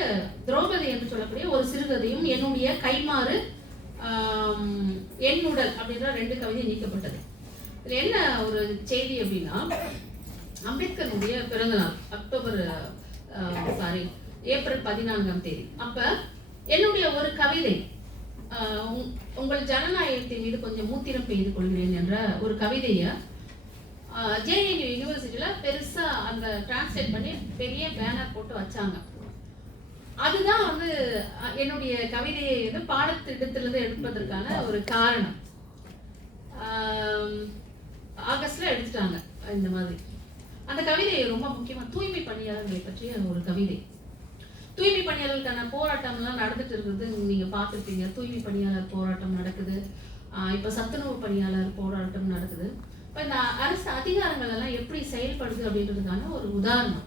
திரௌபதி என்று சொல்லக்கூடிய ஒரு சிறுகதையும், என்னுடைய கைமாறு என் உடல் அப்படின்ற 2 கவிதை நீக்கப்பட்டது. இதுல என்ன ஒரு செய்தி அப்படின்னா, அம்பேத்கருடைய பிறந்தநாள் ஏப்ரல் 14ஆம் தேதி. அப்ப என்னுடைய ஒரு கவிதை, உங்கள் ஜனநாயகத்தின் மீது கொஞ்சம் மூத்திரம் பெய்து கொள்கிறேன் என்ற ஒரு கவிதையை ஜேஎன்யூ யூனிவர்சிட்டியில பெருசா அந்த டிரான்ஸ்லேட் பண்ணி பெரிய பேனர் போட்டு வச்சாங்க. அதுதான் வந்து என்னுடைய கவிதையை வந்து பாடத்திட்டத்திலிருந்து எடுப்பதற்கான ஒரு காரணம். ஆகஸ்ட்ல எடுத்துட்டாங்க. இந்த மாதிரி அந்த கவிதை ரொம்ப முக்கியமா தூய்மை பணியாளர்களை பற்றிய ஒரு கவிதை. தூய்மை பணியாளர்களுக்கான போராட்டம்லாம் நடந்துட்டு இருக்குது, நீங்க பார்த்துருப்பீங்க. தூய்மை பணியாளர் போராட்டம் நடக்குது, இப்ப சத்துணவு பணியாளர் போராட்டம் நடக்குது. இப்ப இந்த அரசு அதிகாரங்கள் எல்லாம் எப்படி செயல்படுது அப்படின்றதுக்கான ஒரு உதாரணம்.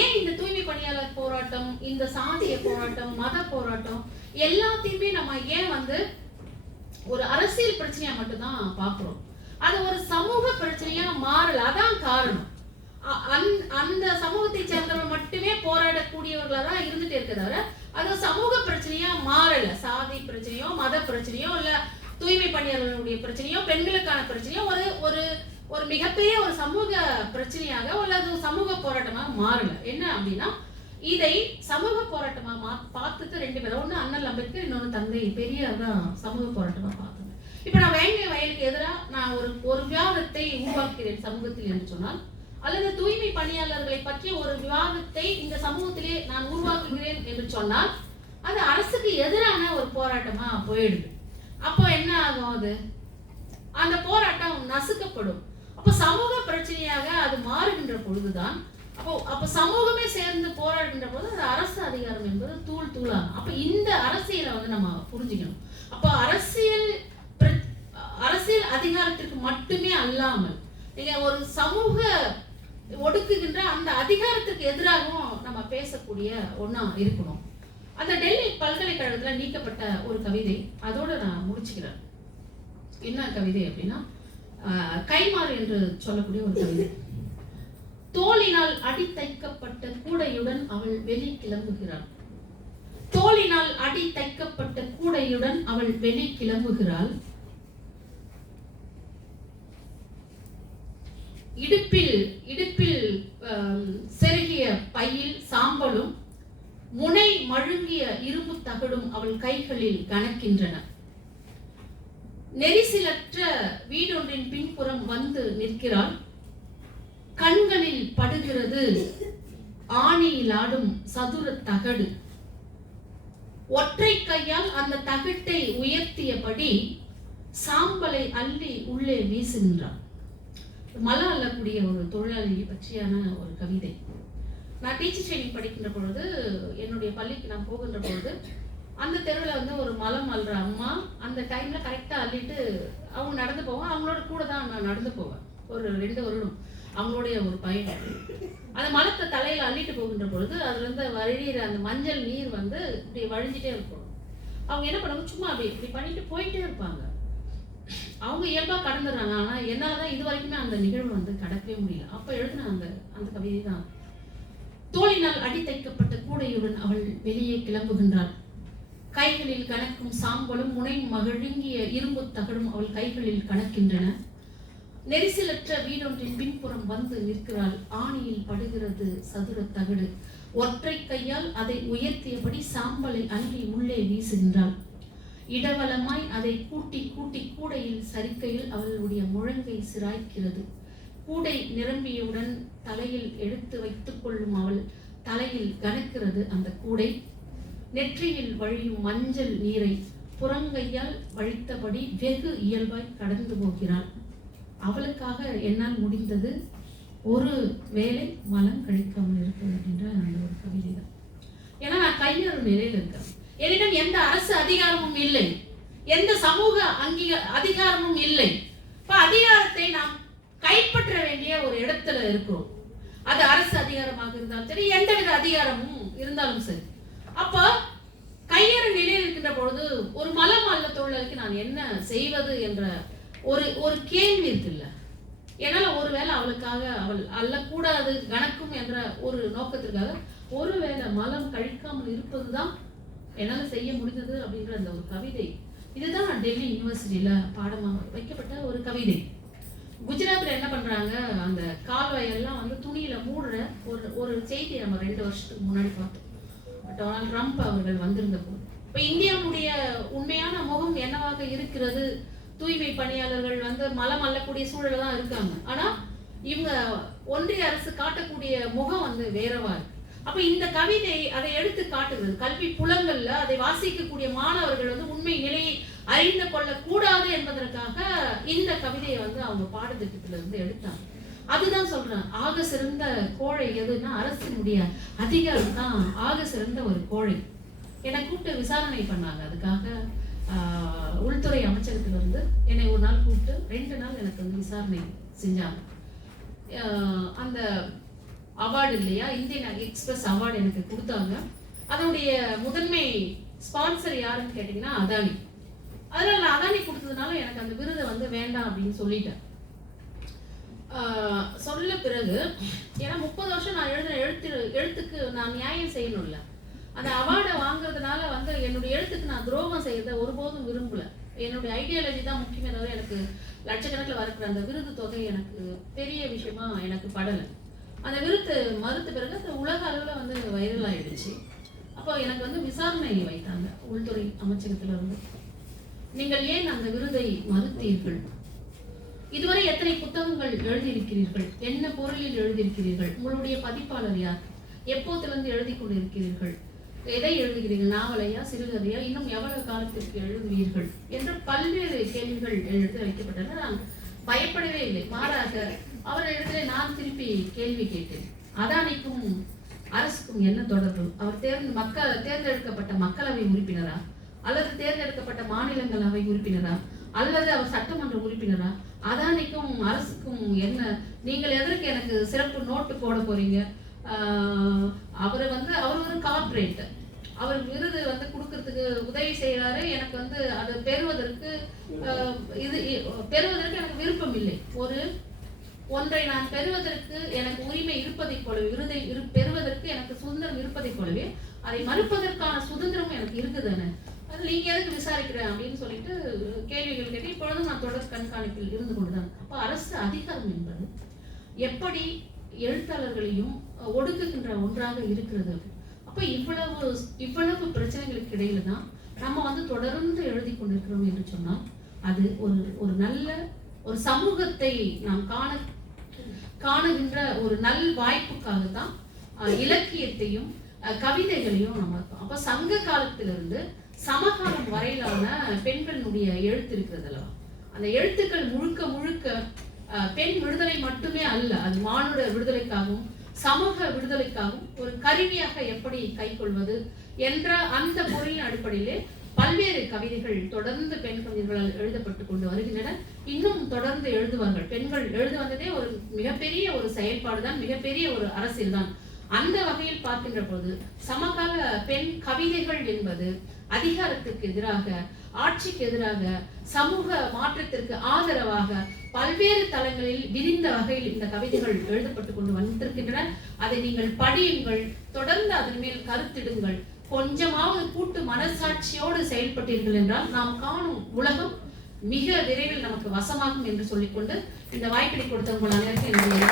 ஏன் இந்த தூய்மை பணியாளர் போராட்டம், இந்த சாதிய போராட்டம், மத போராட்டம் எல்லாத்தையுமே நம்ம ஏன் வந்து ஒரு அரசியல் பிரச்சனையா மட்டும்தான் பாக்குறோம்? அது ஒரு சமூக பிரச்சனையா மாறல. அதான் காரணம். அந்த சமூகத்தை சேர்ந்தவர்கள் மட்டுமே போராடக்கூடியவர்களா தான் இருந்துட்டு இருக்க தவிர அது சமூக பிரச்சனையா மாறல. சாதி பிரச்சனையோ, மத பிரச்சனையோ, இல்ல தூய்மை பணியாளர்களுடைய பிரச்சனையோ, பெண்களுக்கான பிரச்சனையோ ஒரு ஒரு மிகப்பெரிய ஒரு சமூக பிரச்சனையாக அல்லது சமூக போராட்டமாக மாறல. என்ன அப்படின்னா, இதை சமூக போராட்டமா பார்த்துட்டு 2 பேரும், ஒண்ணு அண்ணல் அம்பேத்கர், இன்னொன்னு தந்தை பெரியார் தான் சமூக போராட்டமா பார்த்தாங்க. இப்ப நான் வேங்கை வயலுக்கு எதிராக நான் ஒரு விவாதத்தை உருவாக்குகிறேன் சமூகத்தில் என்று சொன்னால், அல்லது தூய்மை பணியாளர்களை பற்றி ஒரு விவாதத்தை இந்த சமூகத்திலே நான் உருவாக்குகிறேன் என்று சொன்னால், அது அரசுக்கு எதிரான ஒரு போராட்டமா போயிடுது. அப்போ என்ன ஆகும்? அது அந்த போராட்டம் நசுக்கப்படும். அப்ப சமூக பிரச்சனையாக அது மாறுகின்ற பொழுதுதான், அப்ப சமூகமே சேர்ந்து போராடுகின்ற பொழுது அது அரசு அதிகாரம் என்பது தூள் தூளாகும். அப்ப இந்த அரசியலை வந்து நம்ம புரிஞ்சுக்கணும். அப்ப அரசியல் அதிகாரத்திற்கு மட்டுமே அல்லாமல் நீங்க ஒரு சமூக ஒடுக்குகின்ற அந்த அதிகாரத்துக்கு எதிராகவும் நம்ம பேசக்கூடிய ஒண்ணா இருக்கணும். அந்த டெல்லி பல்கலைக்கழகத்துல நீக்கப்பட்ட ஒரு கவிதை, அதோட நான் முடிச்சுக்கிறேன். என்ன கவிதை அப்படின்னா, கைமாறு என்று சொல்லக்கூடிய ஒரு கவிதை. தோளினால் அடி தைக்கப்பட்ட கூடையுடன் அவள் வெளி கிளம்புகிறாள். தோளினால் அடி தைக்கப்பட்ட கூடையுடன் அவள் வெளி கிளம்புகிறாள். இடுப்பில் செருகிய பையில் சாம்பலும் முனை மழுங்கிய இரும்பு தகடும் அவள் கைகளில் கணக்கின்றன. நெரிசிலற்ற வீடொன்றின் பின்புறம் வந்து நிற்கிறாள். கண்களில் படுகிறது ஆணியில் ஆடும் சதுர தகடு. ஒற்றை கையால் அந்த தகட்டை உயர்த்தியபடி சாம்பலை அள்ளி உள்ளே வீசுகின்றாள். மலை அள்ளக்கூடிய ஒரு தொழிலாளியை பற்றியான ஒரு கவிதை. நான் டீச்சர் ட்ரைனிங் படிக்கின்ற பொழுது, என்னுடைய பள்ளிக்கு நான் போகின்ற பொழுது, அந்த தெருவில் வந்து ஒரு மலம் அள்ளுற அம்மா அந்த டைம்ல கரெக்டா அள்ளிட்டு அவங்க நடந்து போவாங்க. அவங்களோட கூட தான் நான் நடந்து போவேன். ஒரு 2 வருடம் அவங்களுடைய ஒரு பயணம். அந்த மலத்தை தலையில அள்ளிட்டு போகின்ற பொழுது அதுல இருந்து வழியிற அந்த மஞ்சள் நீர் வந்து இப்படி வழிஞ்சிட்டே இருக்கும். அவங்க என்ன பண்ணுவாங்க, சும்மா அப்படி இப்படி பண்ணிட்டு போயிட்டே இருப்பாங்க. அவங்க இயல்பா கடந்துடுறாங்க. ஆனா என்னாலதான் இது வரைக்குமே அந்த நிகழ்வு வந்து கடக்கவே முடியல. அப்ப எழுதின அந்த கவிதை தான். தோளினால் அடி தைக்கப்பட்ட கூடையுடன் அவள் வெளியே கிளம்புகின்றாள். கைகளில் கணக்கும் சாம்பலும் முனை மகிழுங்கிய இரும்பு தகடும் அவள் கைகளில் கணக்கின்றன. நெரிசலற்ற வீடொன்றின் பின்புறம் வந்து நிற்கிறாள். ஆணியில் படுகிறது சதுர தகடு. ஒற்றை கையால் அதை உயர்த்தியபடி சாம்பலை அள்ளி உள்ளே வீசுகின்றாள். இடவலமாய் அதை கூட்டி கூட்டி கூடையில் சரிக்கையில் அவளுடைய முழங்கை சிராய்க்கிறது. கூடை நிரம்பியவுடன் தலையில் எடுத்து வைத்துக் கொள்ளும் அவள் தலையில் கனக்கிறது அந்த கூடை. நெற்றியில் வழியும் மஞ்சள் நீரை புறங்கையால் வழித்தபடி வெகு இயல்பாய் கடந்து போகிறாள். அவளுக்காக என்னால் முடிந்தது ஒரு வேளை மலம் கழிக்காமல் இருப்பது அப்படின்ற அந்த ஒரு கவிதை தான். ஏன்னா நான் கையறு நிலையில் இருக்கேன். என்னிடம் எந்த அரசு அதிகாரமும் இல்லை, எந்த சமூக அதிகாரமும் இல்லை. இப்ப அதிகாரத்தை நாம் கைப்பற்ற வேண்டிய ஒரு இடத்துல இருக்கிறோம். அது அரசு அதிகாரமாக இருந்தாலும் சரி, எந்தவித அதிகாரமும் இருந்தாலும் சரி. அப்ப கையறு நிலையில் இருக்கின்ற பொழுது ஒரு மலம் அல்ல தொழிலுக்கு நான் என்ன செய்வது என்ற ஒரு கேள்வி இருக்குல்ல. என்னால ஒருவேளை அவளுக்காக அவள் அல்லக்கூடாது கணக்கும் என்ற ஒரு நோக்கத்திற்காக ஒருவேளை மலம் கழிக்காமல் இருப்பதுதான் என்னால செய்ய முடிந்தது அப்படின்ற அந்த ஒரு கவிதை. இதுதான் டெல்லி யூனிவர்சிட்டியில பாடமாக வைக்கப்பட்ட ஒரு கவிதை. குஜராத்ல என்ன பண்றாங்க, அந்த கால்வாயெல்லாம் வந்து துணியில மூடுற ஒரு செய்தி நம்ம 2 வருஷத்துக்கு முன்னாடி பார்த்தோம். டொனால்ட் ட்ரம்ப் அவர்கள் வந்திருந்த போது. இப்ப இந்தியாவுடைய உண்மையான முகம் என்னவாக இருக்கிறது? தூய்மை பணியாளர்கள் வந்து மலம் அள்ளக்கூடிய சூழல தான் இருக்காங்க. ஆனா இவங்க ஒன்றிய அரசு காட்டக்கூடிய முகம் வந்து வேறவா இருக்கு. அப்ப இந்த கவிதை அதை எடுத்து காட்டுகிறது. கல்வி புலங்கள்ல அதை வாசிக்கக்கூடிய மாணவர்கள் வந்து உண்மை நிலையை அறிந்து கொள்ள கூடாது என்பதற்காக இந்த கவிதையை வந்து அவங்க பாடத்திட்டத்துல இருந்து எடுத்தாங்க. அதுதான் சொல்றேன், ஆக சிறந்த கோழை எதுன்னா அரசினுடைய அதிகாரம் தான் ஆக சிறந்த ஒரு கோழை. என்னை கூப்பிட்டு விசாரணை பண்ணாங்க. அதுக்காக உள்துறை அமைச்சகத்திலிருந்து என்னை ஒரு நாள் கூப்பிட்டு 2 நாள் எனக்கு வந்து விசாரணை செஞ்சாங்க. அந்த அவார்டு இல்லையா, இந்தியன் எக்ஸ்பிரஸ் அவார்டு எனக்கு கொடுத்தாங்க. அதனுடைய முதன்மை ஸ்பான்சர் யாருன்னு கேட்டீங்கன்னா அதானி. அதனால அதானி கொடுத்ததுனால எனக்கு அந்த விருதை வந்து வேண்டாம் அப்படின்னு சொல்லிட்டேன். சொல்ல பிறகு ஏன்னா 30 வருஷம் நான் எழுதுற எழுத்துக்கு நான் நியாயம் செய்யணும்ல. அந்த அவார்டை வாங்குறதுனால வந்து என்னுடைய எழுத்துக்கு நான் துரோகம் செய்யறத ஒருபோதும் விரும்பல. என்னுடைய ஐடியாலஜி தான் முக்கியமே தவிர எனக்கு லட்சக்கணக்கில் வரக்கிற அந்த விருது தொகை எனக்கு பெரிய விஷயமா எனக்கு படலை. அந்த விருது மறுத்த பிறகு அது உலக அளவில் வந்து வைரல் ஆயிடுச்சு. அப்போ எனக்கு வந்து விசாரணை வைத்தாங்க உள்துறை அமைச்சகத்துல இருந்து. நீங்கள் ஏன் அந்த விருதை மறுத்தீர்கள்? இதுவரை எத்தனை புத்தகங்கள் எழுதியிருக்கிறீர்கள்? என்ன பொருளில் எழுதியிருக்கிறீர்கள்? உங்களுடைய பதிப்பாளர் யார்? எப்போதிலிருந்து எழுதி கொண்டிருக்கிறீர்கள்? எதை எழுதுகிறீர்கள்? நாவலையா, சிறுகதையா? இன்னும் எவ்வளவு காலத்திற்கு எழுதுவீர்கள் என்ற பல்வேறு கேள்விகள் எடுத்து வைக்கப்பட்டன. நான் பயப்படவே இல்லை. மாறாக அவரிடத்துல நான் திருப்பி கேள்வி கேட்டேன். அதானிக்கும் அரசுக்கும் என்ன தொடர்பு? அவர் தேர்ந்தெடுக்கப்பட்ட மக்களவை உறுப்பினரா, அல்லது தேர்ந்தெடுக்கப்பட்ட மாநிலங்களவை உறுப்பினரா, அல்லது அவர் சட்டமன்ற உறுப்பினரா? அதானிக்கும் அரசுக்கும் என்ன? நீங்கள் எதற்கு எனக்கு சிறப்பு நோட்டு போட போறீங்க? அவர் ஒரு கார்ப்பரேட். அவர் விருது வந்து கொடுக்கறதுக்கு உதவி செய்யறாரு. எனக்கு வந்து அதை பெறுவதற்கு எனக்கு விருப்பம் இல்லை. ஒன்றை நான் பெறுவதற்கு எனக்கு உரிமை இருப்பதை போலவே, விருதை பெறுவதற்கு எனக்கு சுதந்திரம் இருப்பதை போலவே அதை மறுப்பதற்கான சுதந்திரமும் எனக்கு இருக்குதானே. அது நீங்க எதுக்கு விசாரிக்கிறேன் அப்படின்னு சொல்லிட்டு கேள்விகள் கேட்டு இப்பொழுதும் நான் தொடர் கண்காணிப்பில் இருந்து கொண்டுதான். அப்ப அரசு அதிகாரம் என்பது எப்படி எழுத்தாளர்களையும் ஒடுக்குகின்ற ஒன்றாக இருக்கிறது. அப்ப இவ்வளவு பிரச்சனைகளுக்கு இடையில தான் நம்ம வந்து தொடர்ந்து எழுதி கொண்டிருக்கிறோம் என்று சொன்னால் அது ஒரு நல்ல ஒரு சமூகத்தை நாம் காணுகின்ற ஒரு நல் வாய்ப்புக்காக தான் இலக்கியத்தையும் கவிதைகளையும் நம்ம. அப்ப சங்க காலத்திலிருந்து சமகாலம் வரையிலான பெண்களுடைய எழுத்து இருக்கிறது அல்லவா, அந்த எழுத்துக்கள் முழுக்க பெண் விடுதலை மட்டுமே அல்ல, அது மானுட விடுதலைக்காகவும் சமூக விடுதலைக்காகவும் ஒரு கருவியாக எப்படி கைக்கொள்வது என்ற அந்த பொருளின் அடிப்படையிலே பல்வேறு கவிதைகள் தொடர்ந்து பெண் கவிஞர்களால் எழுதப்பட்டு கொண்டு வருகின்றன. இன்னும் தொடர்ந்து எழுதுவார்கள். பெண்கள் எழுத வந்ததே ஒரு மிகப்பெரிய ஒரு செயல்பாடு தான், மிகப்பெரிய ஒரு அரசியல் தான். அந்த வகையில் பார்க்கின்ற போது சமகால பெண் கவிதைகள் என்பது அதிகாரத்திற்கு எதிராக, ஆட்சிக்கு எதிராக, சமூக மாற்றத்திற்கு ஆதரவாக பல்வேறு தளங்களில் விரிந்த வகையில் இந்த கவிதைகள் எழுதப்பட்டு கொண்டு வந்திருக்கின்றன. அதை நீங்கள் படியுங்கள், தொடர்ந்து அதன் மேல் கருத்திடுங்கள். கொஞ்சமாவது கூட்டு மனசாட்சியோடு செயல்பட்டீர்கள் என்றால் நாம் காணும் உலகம் மிக விரைவில் நமக்கு வசமாகும் என்று சொல்லிக்கொண்டு இந்த வாய்ப்பை கொடுத்த உங்கள் அனைவருக்கும் என்னுடைய